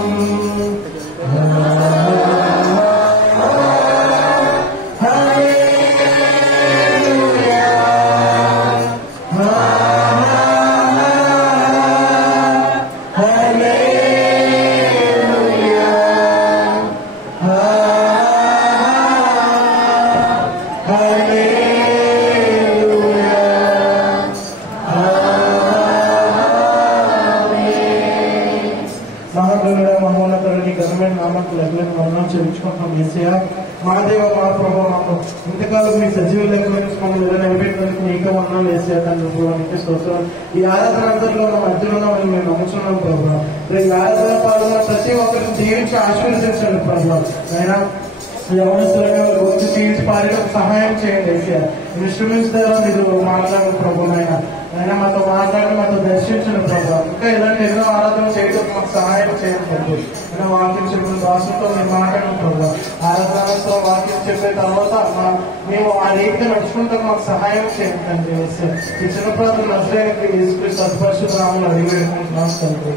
మా దేవ మా ప్రభావ మాకు ఇంతకాలం మీ సజీవ లెక్కల నుంచి మమ్మల్ని నిలబెట్టడానికి నీకు వందనాలు వేసే తండ్రి స్తోత్రం. ఈ ఆరాధన అంతట్లో మా మధ్యలో ఉన్నామని మేము నమ్ముతున్నాం ప్రభావ. ఈ ఆరాధన పాల్గొన్న ప్రతి ఒక్కరిని జీవించి ఆశీర్వదించండి ప్రభావ. అయినా యవనస్తులుగా వచ్చి జీవించి పాడేటప్పుడు సహాయం చేయండి వేసే ఇన్స్ట్రుమెంట్స్ ద్వారా మీరు మాట్లాడండి ప్రభావ. అయినా మాతో మాట్లాడి మాతో దర్శించండి ప్రభావ. ఇంకా ఇలాంటి ఎన్నో ఆరాధన చేయడం మాకు సహాయం చేయండి ప్రభు. అయినా వాక్యం చెప్పిన భాషతో మేము మాట్లాడండి ప్రభావ. ఆరాధనతో వాక్యం చెప్పిన తర్వాత మేము ఆ రీతిగా నడుచుకుంటూ మాకు సహాయం చేయండి తండ్రి. ఈ చిన్న ప్రాంతం నష్టం సత్పరిశుద్ధ నామములో అడిగి వేడుకుంటున్నాం తండ్రి.